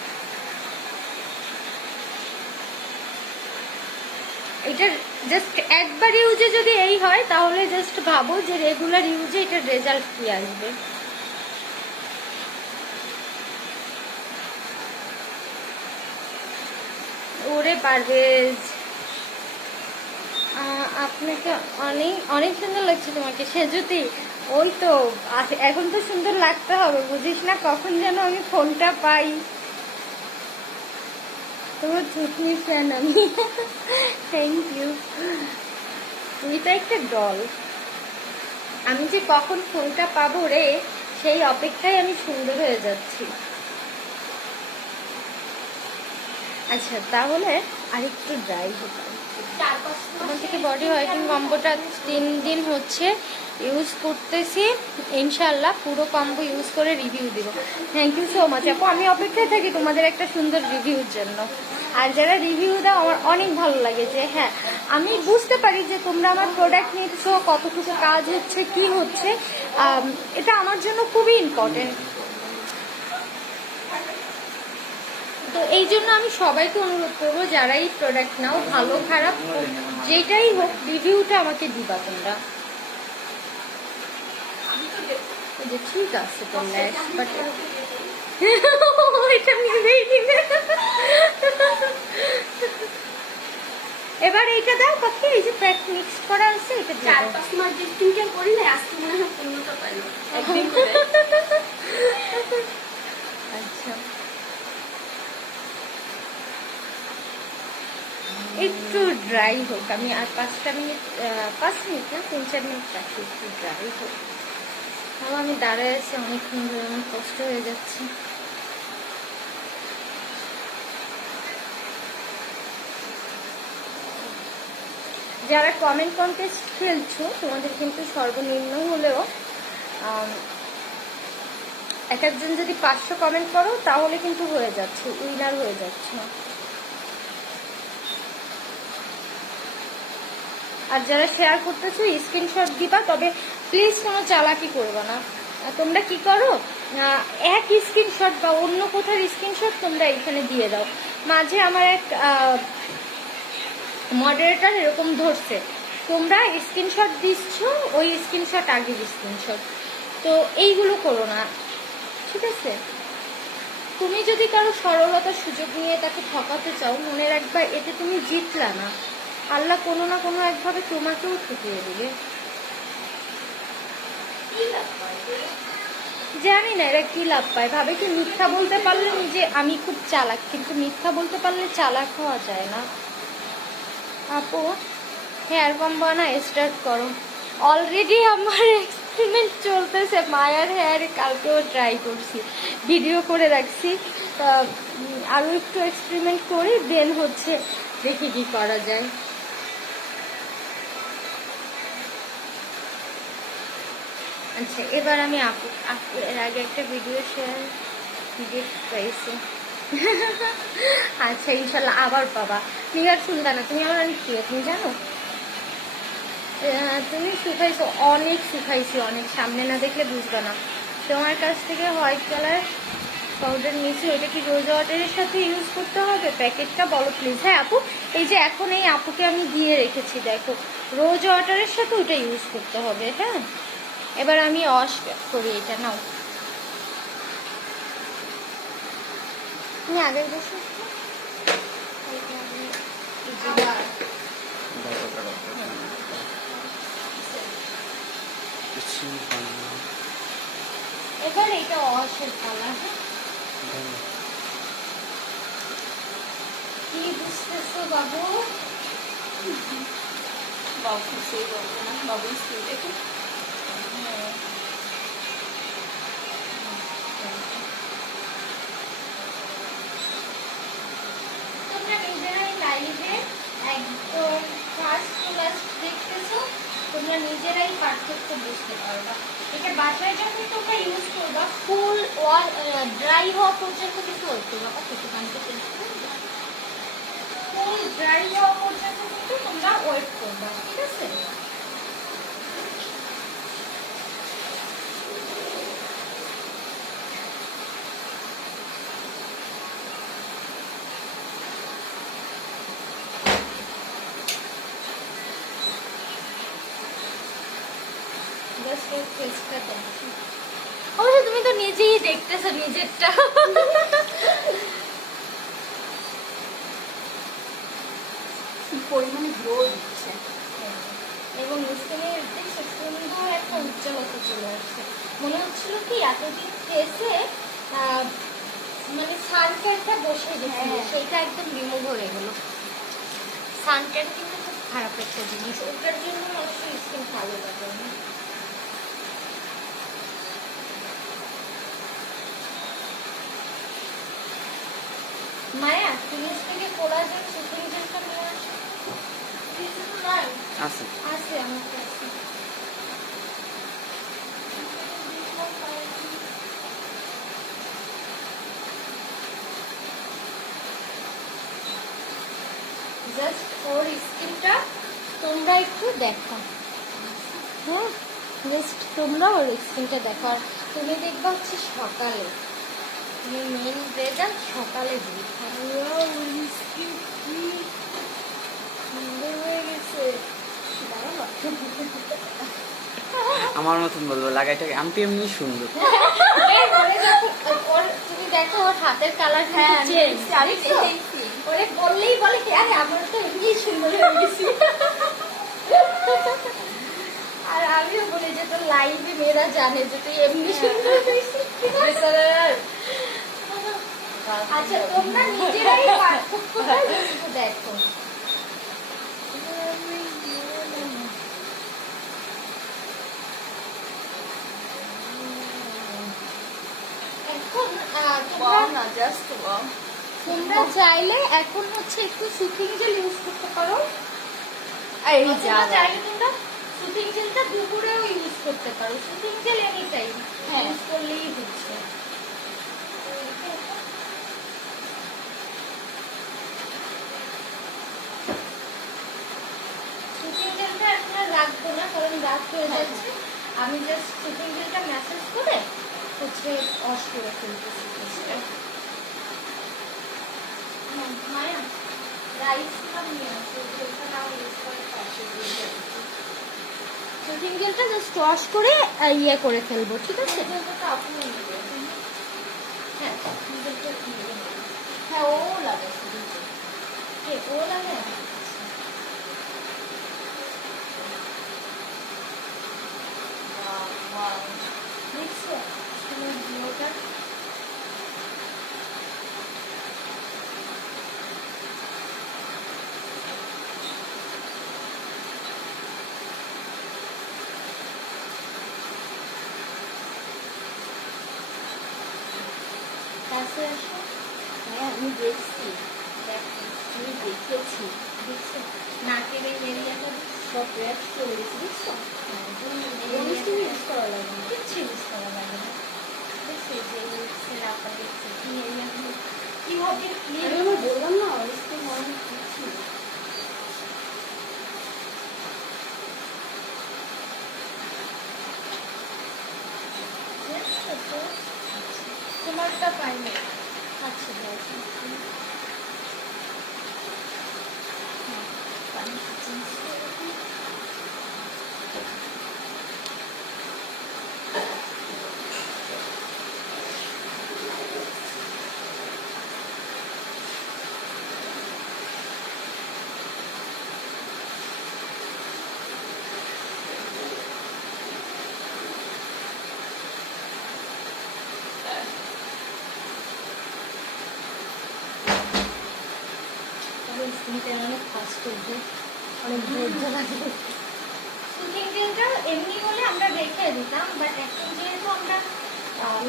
এটা জাস্ট একবার ইউজে যদি এই হয় তাহলে জাস্ট ভাবো যে রেগুলার ইউজে এটার রেজাল্ট কি আসবে। ওরে পারভেজ, আপনাকে অনেক অনেক সুন্দর লাগছে তোমাকে সেজুতি। ওই তো এখন তো সুন্দর লাগতে হবে, বুঝিস না কখন যেন আমি ফোনটা পাই। তোমার ছুটনি ফ্যান আমি। থ্যাংক ইউ, তুই তো একটা ডল। আমি যে কখন ফোনটা পাবো রে সেই অপেক্ষায় আমি সুন্দর হয়ে যাচ্ছি। আচ্ছা তাহলে আরেকটু ড্রাই হতে, তোমার থেকে বডি হোয়াইটেনিং কম্বোটা 3 দিন হচ্ছে ইউজ করতেছি, ইনশাল্লাহ পুরো কম্বো ইউজ করে রিভিউ দিব। থ্যাংক ইউ সো মাচ আপু, আমি অপেক্ষায় থাকি তোমাদের একটা সুন্দর রিভিউর জন্য। আর যারা রিভিউ দাও আমার অনেক ভালো লাগে যে হ্যাঁ আমি বুঝতে পারি যে তোমরা আমার প্রোডাক্ট নিচ্ছ, কতটুকু কাজ হচ্ছে কি হচ্ছে, এটা আমার জন্য খুবই ইম্পর্টেন্ট। তো এই জন্য আমি সবাইকে অনুরোধ করবো যারাই প্রোডাক্ট নাও, ভালো খারাপ যেটাই হোক রিভিউটা আমাকে দিবা তোমরা। ঠিক আছে তো ল্যাশ, বাট এটা নিবেই নিবে। এবার এইটা দাও পাখি, এই যে প্যাক মিক্স করা আছে এটা দিয়ে দাও। 4-5 মাস যে স্কিন কেয়ার করি না, আজকে মনে হয় 15টা পাইলো একদিন করে। আচ্ছা একটু ড্রাই হোক, আমি আর 5 মিনিট না 3-4 মিনিট রাখি, একটু ড্রাই হোক। আমি দাঁড়ায় আছি অনেকক্ষণ ধরে, আমার কষ্ট হয়ে যাচ্ছে। যারা কমেন্ট কন্টেস্ট খেলছো তোমাদের কিন্তু সর্বনিম্ন হলেও এক একজন যদি 500 কমেন্ট করো তাহলে কিন্তু হয়ে যাচ্ছে, উইনার হয়ে যাচ্ছে। আর যারা শেয়ার করতেছো স্ক্রিনশট দিবা, তবে প্লিজ কোনো চালাকি করবে না। তোমরা কি করো, এক স্ক্রিনশট বা অন্য কোথার স্ক্রিনশট তোমরা এখানে দিয়ে দাও। মাঝে আমার এক মডারেটর এরকম ধরছে, তোমরা স্ক্রিনশট দিচ্ছ, ওই স্ক্রিনশট আগের স্ক্রিনশট, তো এইগুলো করো না, ঠিক আছে? তুমি যদি কারো সরলতার সুযোগ নিয়ে তাকে ঠকাতে চাও, মনে রাখবা এতে তুমি জিতলা না, আল্লাহ কোনো না কোনো একভাবে তোমাকেও ঠকিয়ে দিবে। জানি না এরা কি লাভ পায়, ভাবে কি মিথ্যা বলতে পারলে নিজে আমি খুব চালাক, কিন্তু মিথ্যা বলতে পারলে চালাক হওয়া যায় না। আপু হেয়ার কম্বানা স্টার্ট করো। অলরেডি আমার এক্সপেরিমেন্ট চলতেছে, মায়ার হেয়ারে কালকেও ট্রাই করছি, ভিডিও করে রাখছি। আরও একটু এক্সপেরিমেন্ট করি, দেন হচ্ছে দেখি কি করা যায়। আচ্ছা এবার আমি আপু এর আগে একটা ভিডিও পাইছি। আচ্ছা ইনশাল্লাহ আবার পাবা। তুমি আর সুলতানা, তুমি আমার অনেক প্রিয়, তুমি জানো। তুমি শুকাইছো, অনেক শুকাইছি, অনেক, সামনে না দেখলে বুঝবে না। তোমার কাছ থেকে হোয়াইট কালার পাউডার নিয়েছি, ওইটা কি রোজ ওয়াটারের সাথে ইউজ করতে হবে? প্যাকেটটা বলো প্লিজ। হ্যাঁ আপু, এই যে এখন এই আপুকে আমি দিয়ে রেখেছি, দেখো রোজ ওয়াটারের সাথে ওইটা ইউজ করতে হবে। হ্যাঁ এবার আমি ওয়াশ করি, এটা নাও। তুমি আগের বছর এবার এটা ওয়াশের পালা। কি বুঝতেছো বাবু? বাবু সেই বলবো না, বাবু স্কুল থেকে তোমরা নিজেরাই লাইভে একদম ফার্স্ট টু লাস্ট দেখতেছো, তোমরা নিজেরাই পার্থক্য বুঝতে পারবা। এটা বাসায় যখন তোমরা ইউজ করবা, ফুল ওয়াল ড্রাই হওয়া পর্যন্ত কিন্তু ওয়েট করবা। কিছু পানিতে ফুল ড্রাই হওয়া পর্যন্ত কিন্তু তোমরা ওয়েট করবা, ঠিক আছে? অবশ্য তুমি তো নিজেই দেখতেছো নিজেরটা। কি পরিমাণে গ্লো দিচ্ছে, এবং স্কিনের সুন্দর একটা উজ্জ্বলতা চলে আসছে। মনে হচ্ছিল কি এতদিন ফেসে মানে সানট্যানটা বসে গেছিল, সেইটা একদম রিমুভ হয়ে গেল। সানট্যান কিন্তু খুব খারাপ একটা জিনিস, ওটার জন্য অবশ্যই স্কিন ভালো লাগে না। মায়া ফিনিশ থেকে কোলাজেন সুতিং জেলটা নিয়ে আসো। আছে আছে আমার কাছে। জাস্ট ওর স্কিনটা তোমরা একটু দেখো, হ্যাঁ জাস্ট তোমরা ওর স্কিনটা দেখো। আর তুমি দেখবা হচ্ছে সকালে, তুমি মেন রেজাল্ট সকালে দেখো। স্কিন কি সুন্দর হয়ে গেছে। আমার মতন বলবো লাগাইটাকে, আমি তো এমনি সুন্দর। তুমি দেখো ওর হাতের কালার হ্যাঁ চেঞ্জ, ওরে বললেই বলে কি আরে আমার তো এমনি সুন্দর হয়ে গেছি। আর আমিও বলি যে তোর লাইভে মেয়েরা জানে যে তুই এমনি সুন্দর হয়েছিস। আচ্ছা তোমরা নিজেরাই পার্থক্যটা একটু দেখো। এখন তোমরা চাইলে এখন হচ্ছে একটু সুতিং জেল ইউজ করতে পারো, এই অথবা যা চাইলে তোমরা সুতিং জেলটা দুপুরেও ইউজ করতে পারো। সুতিং জেল এনি টাইম হ্যাঁ। ইউজ করলেই হচ্ছে। সুতিং জেলটা এখন আর রাখবো না, কারণ রাত হয়ে হ্যাঁ। যাচ্ছে। আমি জাস্ট সুতিং জেলটা ম্যাসেজ করে হচ্ছে ওয়াশ করে ফেলতেছি। মায়া রাইস নিয়ে আসো, জেলটা নাও ইউজ করে পাশে দিয়ে যাবে। সুতিং জেলটা জাস্ট ওয়াশ করে ইয়ে করে ফেলবো, ঠিক আছে? জেলটা আপনি নেবেন। হ্যাঁ, জেলটা নেবেন। হ্যাঁ, ও লাগে সুতিং জেল। কে ও লাগে? দেখছো তুমি ভিডিওটা? কাছে আসো। হ্যাঁ, আমি দেখছি, দেখো, আমি দেখেছি। দেখছো নাকের এই এরিয়াটা সব র্যাপ চলে গেছে, দেখছো? এই ইউজ করা লাগে না। কিচ্ছু ইউজ করা লাগে না। দেখছো যে লিপসের আপা দেখছো কি এরিয়াগুলো কিভাবে ক্লিয়ার আমি বললাম না, অরিস্তে মনে করছি। তোমারটা পাইনি। আচ্ছা, বলছি। পানি চেঞ্জ করে দিই। তবে স্কিনটা অনেক ফাস্ট করবে, অনেক ধৈর্য লাগবে। সুতিং জেলটা এমনি হলে আমরা রেখে দিতাম, বাট এখন যেহেতু আমরা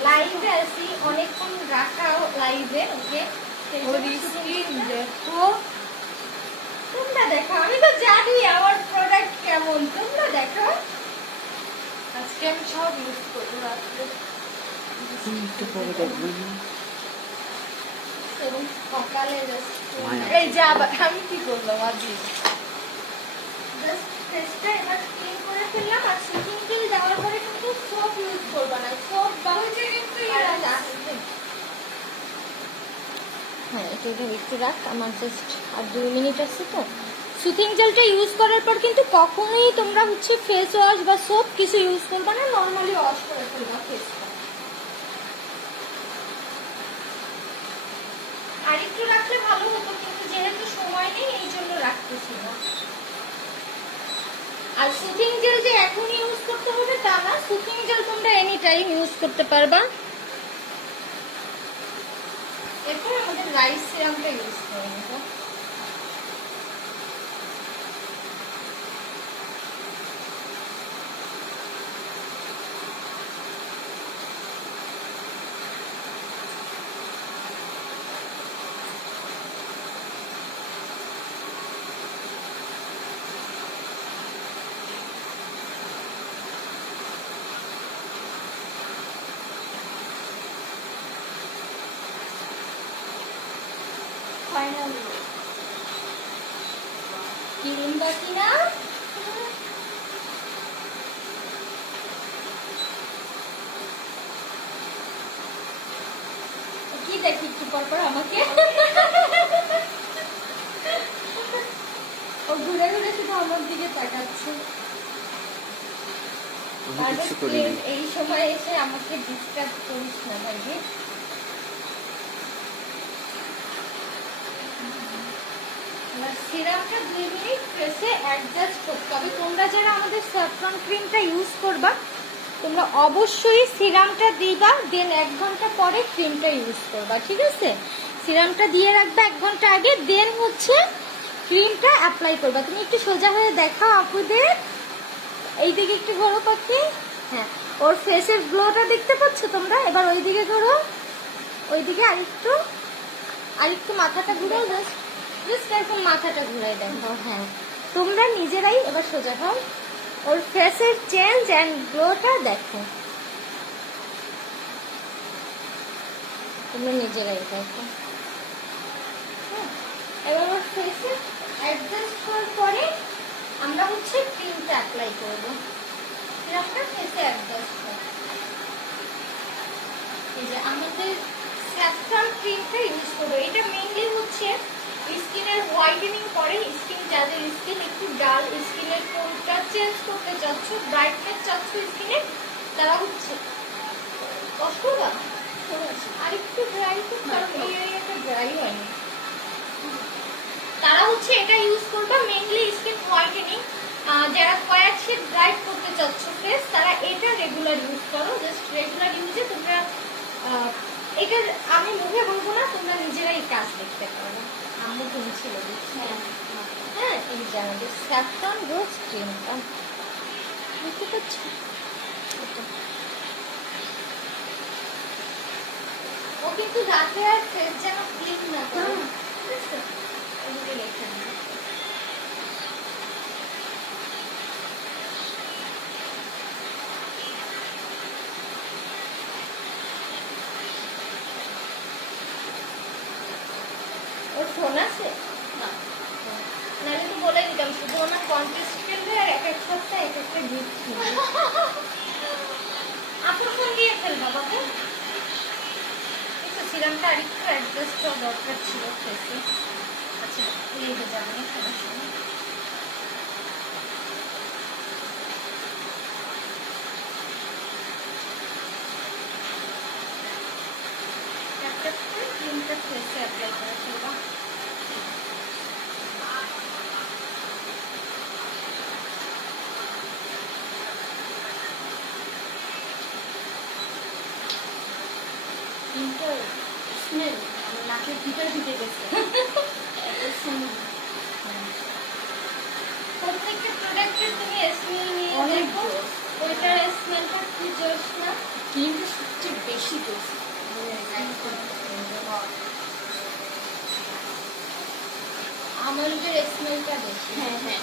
লাইভে আছি, অনেকক্ষণ রাখা লাইভে, ওকে ওর স্কিন দেখো, তোমরা দেখো, আমি তো জানি আমার প্রোডাক্ট কেমন, তোমরা দেখো। আজকে আমি সব ইউজ করবো রাত্রে। একটু পরে দেখবেন। এবং সকালে জাস্ট মায়া। এই যে আবার আমি কি করলাম আজকে? ফেসটা এবার ক্লিন করে ফেললাম। আর সুতিং জেল দেওয়ার পরে কিন্তু সোপ ইউজ করবা না, সোপ বা হ্যাঁ, এটা একটু রাখ, আমার জাস্ট আর 2 মিনিট আছে তো। সুতিং জেলটা ইউজ করার পর কিন্তু কখনোই তোমরা হচ্ছে ফেস ওয়াশ বা সোপ কিছু ইউজ করবে না, নর্মালি ওয়াশ করে ফেলবা ফেসটা। আর একটু রাখলে ভালো হতো, কিন্তু যেহেতু সময় নেই এই জন্য রাখতেছি না। আর সুতিং জেল যে এখন ইউজ করতে হবে তা না, সুতিং জেল তোমরা এনি টাইম ইউজ করতে পারবা। এরপর আমাদের রাইস সিরামটা ইউজ করে নেব। ফাইনালি ক্রিম বাকি না? কি দেখি একটু পর পর আমাকে? ও ঘুরে ঘুরে শুধু আমার দিকে তাকাচ্ছে। আমি কিছু করিনি। এই সময় এসে আমাকে ডিস্টার্ব করিস না ভাই। সিরামটা 2 মিনিট ফেসে অ্যাডজাস্ট করতে হবে। তোমরা যারা আমাদের স্যাফরন ক্রিমটা ইউজ করবা, তোমরা অবশ্যই সিরামটা দিবা, দেন 1 ঘন্টা পরে ক্রিমটা ইউজ করবা, ঠিক আছে? সিরামটা দিয়ে রাখবা 1 ঘন্টা আগে, দেন হচ্ছে ক্রিমটা অ্যাপ্লাই করবা। তুমি একটু সোজা হয়ে দেখাও আপুদের, এইদিকে একটু ঘোরো পাখি। হ্যাঁ, ওর ফেসের গ্লোটা দেখতে পাচ্ছ তোমরা? এবার ওইদিকে ঘোরো, ওইদিকে আরেকটু মাথাটা ঘুরাও, জাস্ট এরকম মাথাটা ঘুরাই দেখো। হ্যাঁ, তোমরা নিজেরাই এবার সোজা হও, ওর ফেসের চেঞ্জ অ্যান্ড গ্লোটা দেখো, তোমরা নিজেরাই দেখো। হ্যাঁ, এবার ওর ফেসে অ্যাডজাস্ট হওয়ার পরে আমরা হচ্ছে ক্রিমটা অ্যাপ্লাই করবো। ক্রিমটা ফেসে অ্যাডজাস্ট হয়, এই যে আমাদের স্যাফরন ক্রিমটা ইউজ করবো। এটা মেইনলি হচ্ছে স্কিনের হোয়াইটেনিং করে। স্কিন, যাদের স্কিন একটু ডাল, স্কিনের টোনটা চেঞ্জ করতে চাচ্ছ, ব্রাইটনেস চাচ্ছ স্কিনে, তারা হচ্ছে কষ্ট না আর একটু ড্রাই, কারণ এই এরিয়াটা ড্রাই হয়নি, তারা হচ্ছে এটা ইউজ করবে। মেইনলি স্কিন হোয়াইটেনিং, যারা কয়েকশে ব্রাইট করতে চাচ্ছ ফেস, তারা এটা রেগুলার ইউজ করো। জাস্ট রেগুলার ইউজে তোমরা এটা আমি মুখে বলবো না, তোমরা নিজেরাই কাজ দেখতে পারো। আমি তুমি ছিল হ্যাঁ, এই যে আমাদের স্যাফরন রোজ ক্রিমটা বুঝতে পারছো। ও কিন্তু রাতে আর ফেস যেন ক্লিন না করে, ঠিক আছে? ওদিকে লেখা নেই। ওর ফোন আছে না, নাহলে তো বলে দিতাম, শুধু ওনার কন্টেস্টেন্ট আর এক এক সপ্তাহে এক একটা গিফট নিয়ে আপনার ফোন দিয়ে ফেলবা বাবা। একটু সিরামটা আর একটু অ্যাডজাস্ট হওয়া দরকার ছিল ফেসে। আচ্ছা, লেগে যাবে না, সমস্যা নেই। একটা ক্রিমটা ফেসে অ্যাপ্লাই করা ফেলবা। স্মেল নাকের ভিতর ঢুকে গেছে। প্রত্যেকটা প্রোডাক্টের তুমি স্মেল নিয়ে অনেক দেখো, জোস। ওইটার স্মেলটা কি জোস না। ক্রিমটা সবচেয়ে বেশি দোষ। আমন্ডের স্মেলটা বেশি। হ্যাঁ হ্যাঁ,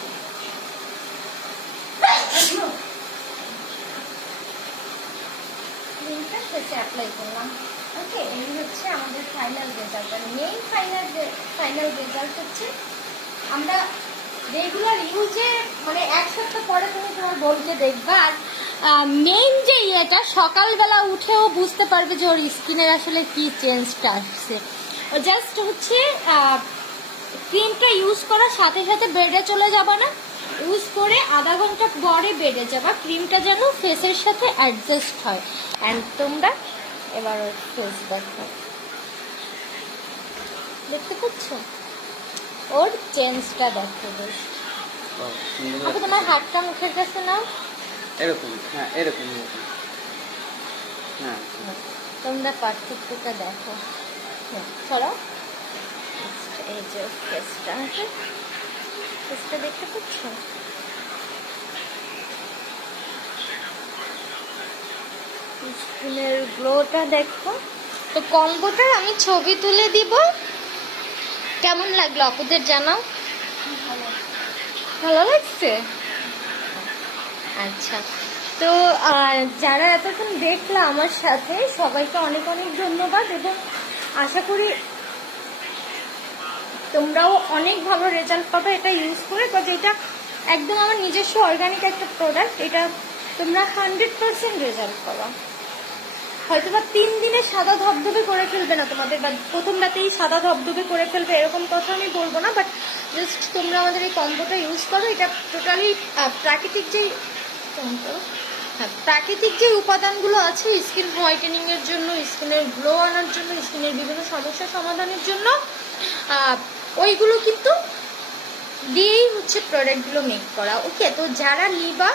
ক্রিমটা শেষে অ্যাপ্লাই করলাম। ওকে, এই হচ্ছে আমাদের ফাইনাল রেজাল্ট। আর মেইন ফাইনাল রেজাল্ট হচ্ছে আমরা রেগুলার ইউজে মানে এক সপ্তাহ পরে তুমি তোমার বোনকে দেখবা। আর মেইন যে ইয়েটা, সকালবেলা উঠেও বুঝতে পারবে যে ওর স্কিনের আসলে কি চেঞ্জটা আসছে। ও জাস্ট হচ্ছে ক্রিমটা ইউজ করার সাথে সাথে বেডে চলে যাবা না, ইউজ করে আধা ঘন্টা পরে বেডে যাবা, ক্রিমটা যেন ফেসের সাথে অ্যাডজাস্ট হয়। অ্যান্ড তোমরা এবার ওর ফেস দেখো, দেখতে পাচ্ছ ওর চেঞ্জটা দেখো বেশ। ও, সুন্দর আপু তোমার লাগছে। হাতটা মুখের কাছে নাও, এরকম, হ্যাঁ এরকম এরকম। হ্যাঁ তোমরা পার্থক্যটা দেখো। সরাও, এই যে ফেসটা, ফেসটা দেখতে পাচ্ছ? স্কিনের গ্লোটা দেখো। তো কম্বোটার আমি ছবি তুলে দিব, কেমন লাগলো আপুদের জানাও। ভালো লাগছে? আচ্ছা, তো যারা এতক্ষণ দেখলা আমার সাথে, সবাইকে অনেক অনেক ধন্যবাদ। এবং আশা করি তোমরাও অনেক ভালো রেজাল্ট পাবে এটা ইউজ করে। বা যেটা একদম আমার নিজস্ব অর্গানিক একটা প্রোডাক্ট, এটা তোমরা 100% রেজাল্ট পাবা। হয়তো বা 3 দিনে সাদা ধবধবে করে ফেলবে না তোমাদের, বা প্রথম রাতেই সাদা ধবধবে করে ফেলবে এরকম কথা আমি বলবো না। বাট জাস্ট তোমরা আমাদের এই কম্বোটা ইউজ করো। এটা টোটালি প্রাকৃতিক যেই প্রাকৃতিক যে উপাদানগুলো আছে স্কিন হোয়াইটেনিং এর জন্য, স্কিনের গ্লো আনার জন্য, স্কিনের বিভিন্ন সমস্যা সমাধানের জন্য, ওইগুলো কিন্তু দিয়েই হচ্ছে প্রোডাক্টগুলো মেক করা। ওকে, তো যারা নিবা,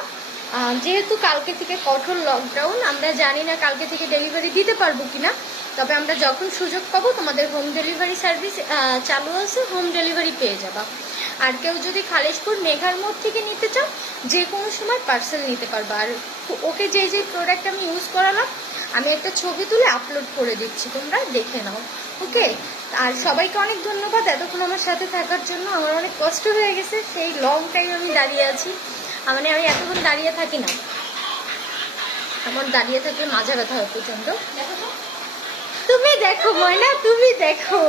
যেহেতু কালকে থেকে কঠোর লকডাউন, আমরা জানি না কালকে থেকে ডেলিভারি দিতে পারবো কিনা, তবে আমরা যখন সুযোগ পাবো তোমাদের হোম ডেলিভারি সার্ভিস চালু আছে, হোম ডেলিভারি পেয়ে যাবা। আর কেউ যদি খালেশপুর মেঘার মোড় থেকে নিতে চাও, যে কোনো সময় পার্সেল নিতে পারবা। আর ওকে যে প্রোডাক্ট আমি ইউজ করালাম, আমি একটা ছবি তুলে আপলোড করে দিচ্ছি, তোমরা দেখে নাও। ওকে। আর সবাইকে অনেক ধন্যবাদ এতক্ষণ আমার সাথে থাকার জন্য। আমার অনেক কষ্ট হয়ে গেছে, সেই লং টাইম আমি দাঁড়িয়ে আছি। মানে আমি এতক্ষণ দাঁড়িয়ে থাকি না, আমার দাঁড়িয়ে থাকলে মাজা ব্যথা হয় প্রচন্ড। তুমি দেখো ময়না, তুমি দেখো,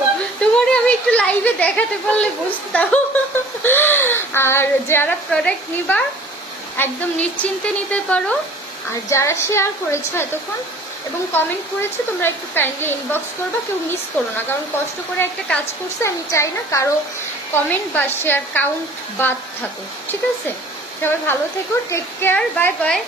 তোমার আমি একটু লাইভে দেখাতে পারলে বুঝতাম। আর যারা প্রোডাক্ট নিবা একদম নিশ্চিন্তে নিতে পারো। আর যারা শেয়ার করেছো এতক্ষণ এবং কমেন্ট করেছো, তোমরা একটু কাইন্ডলি ইনবক্স করবা, কেউ মিস করো না, কারণ কষ্ট করে একটা কাজ করছে, আমি চাই না কারো কমেন্ট বা শেয়ার কাউন্ট বাদ থাকুক। ঠিক আছে, সবাই ভালো থেকো, টেক কেয়ার, বাই বাই।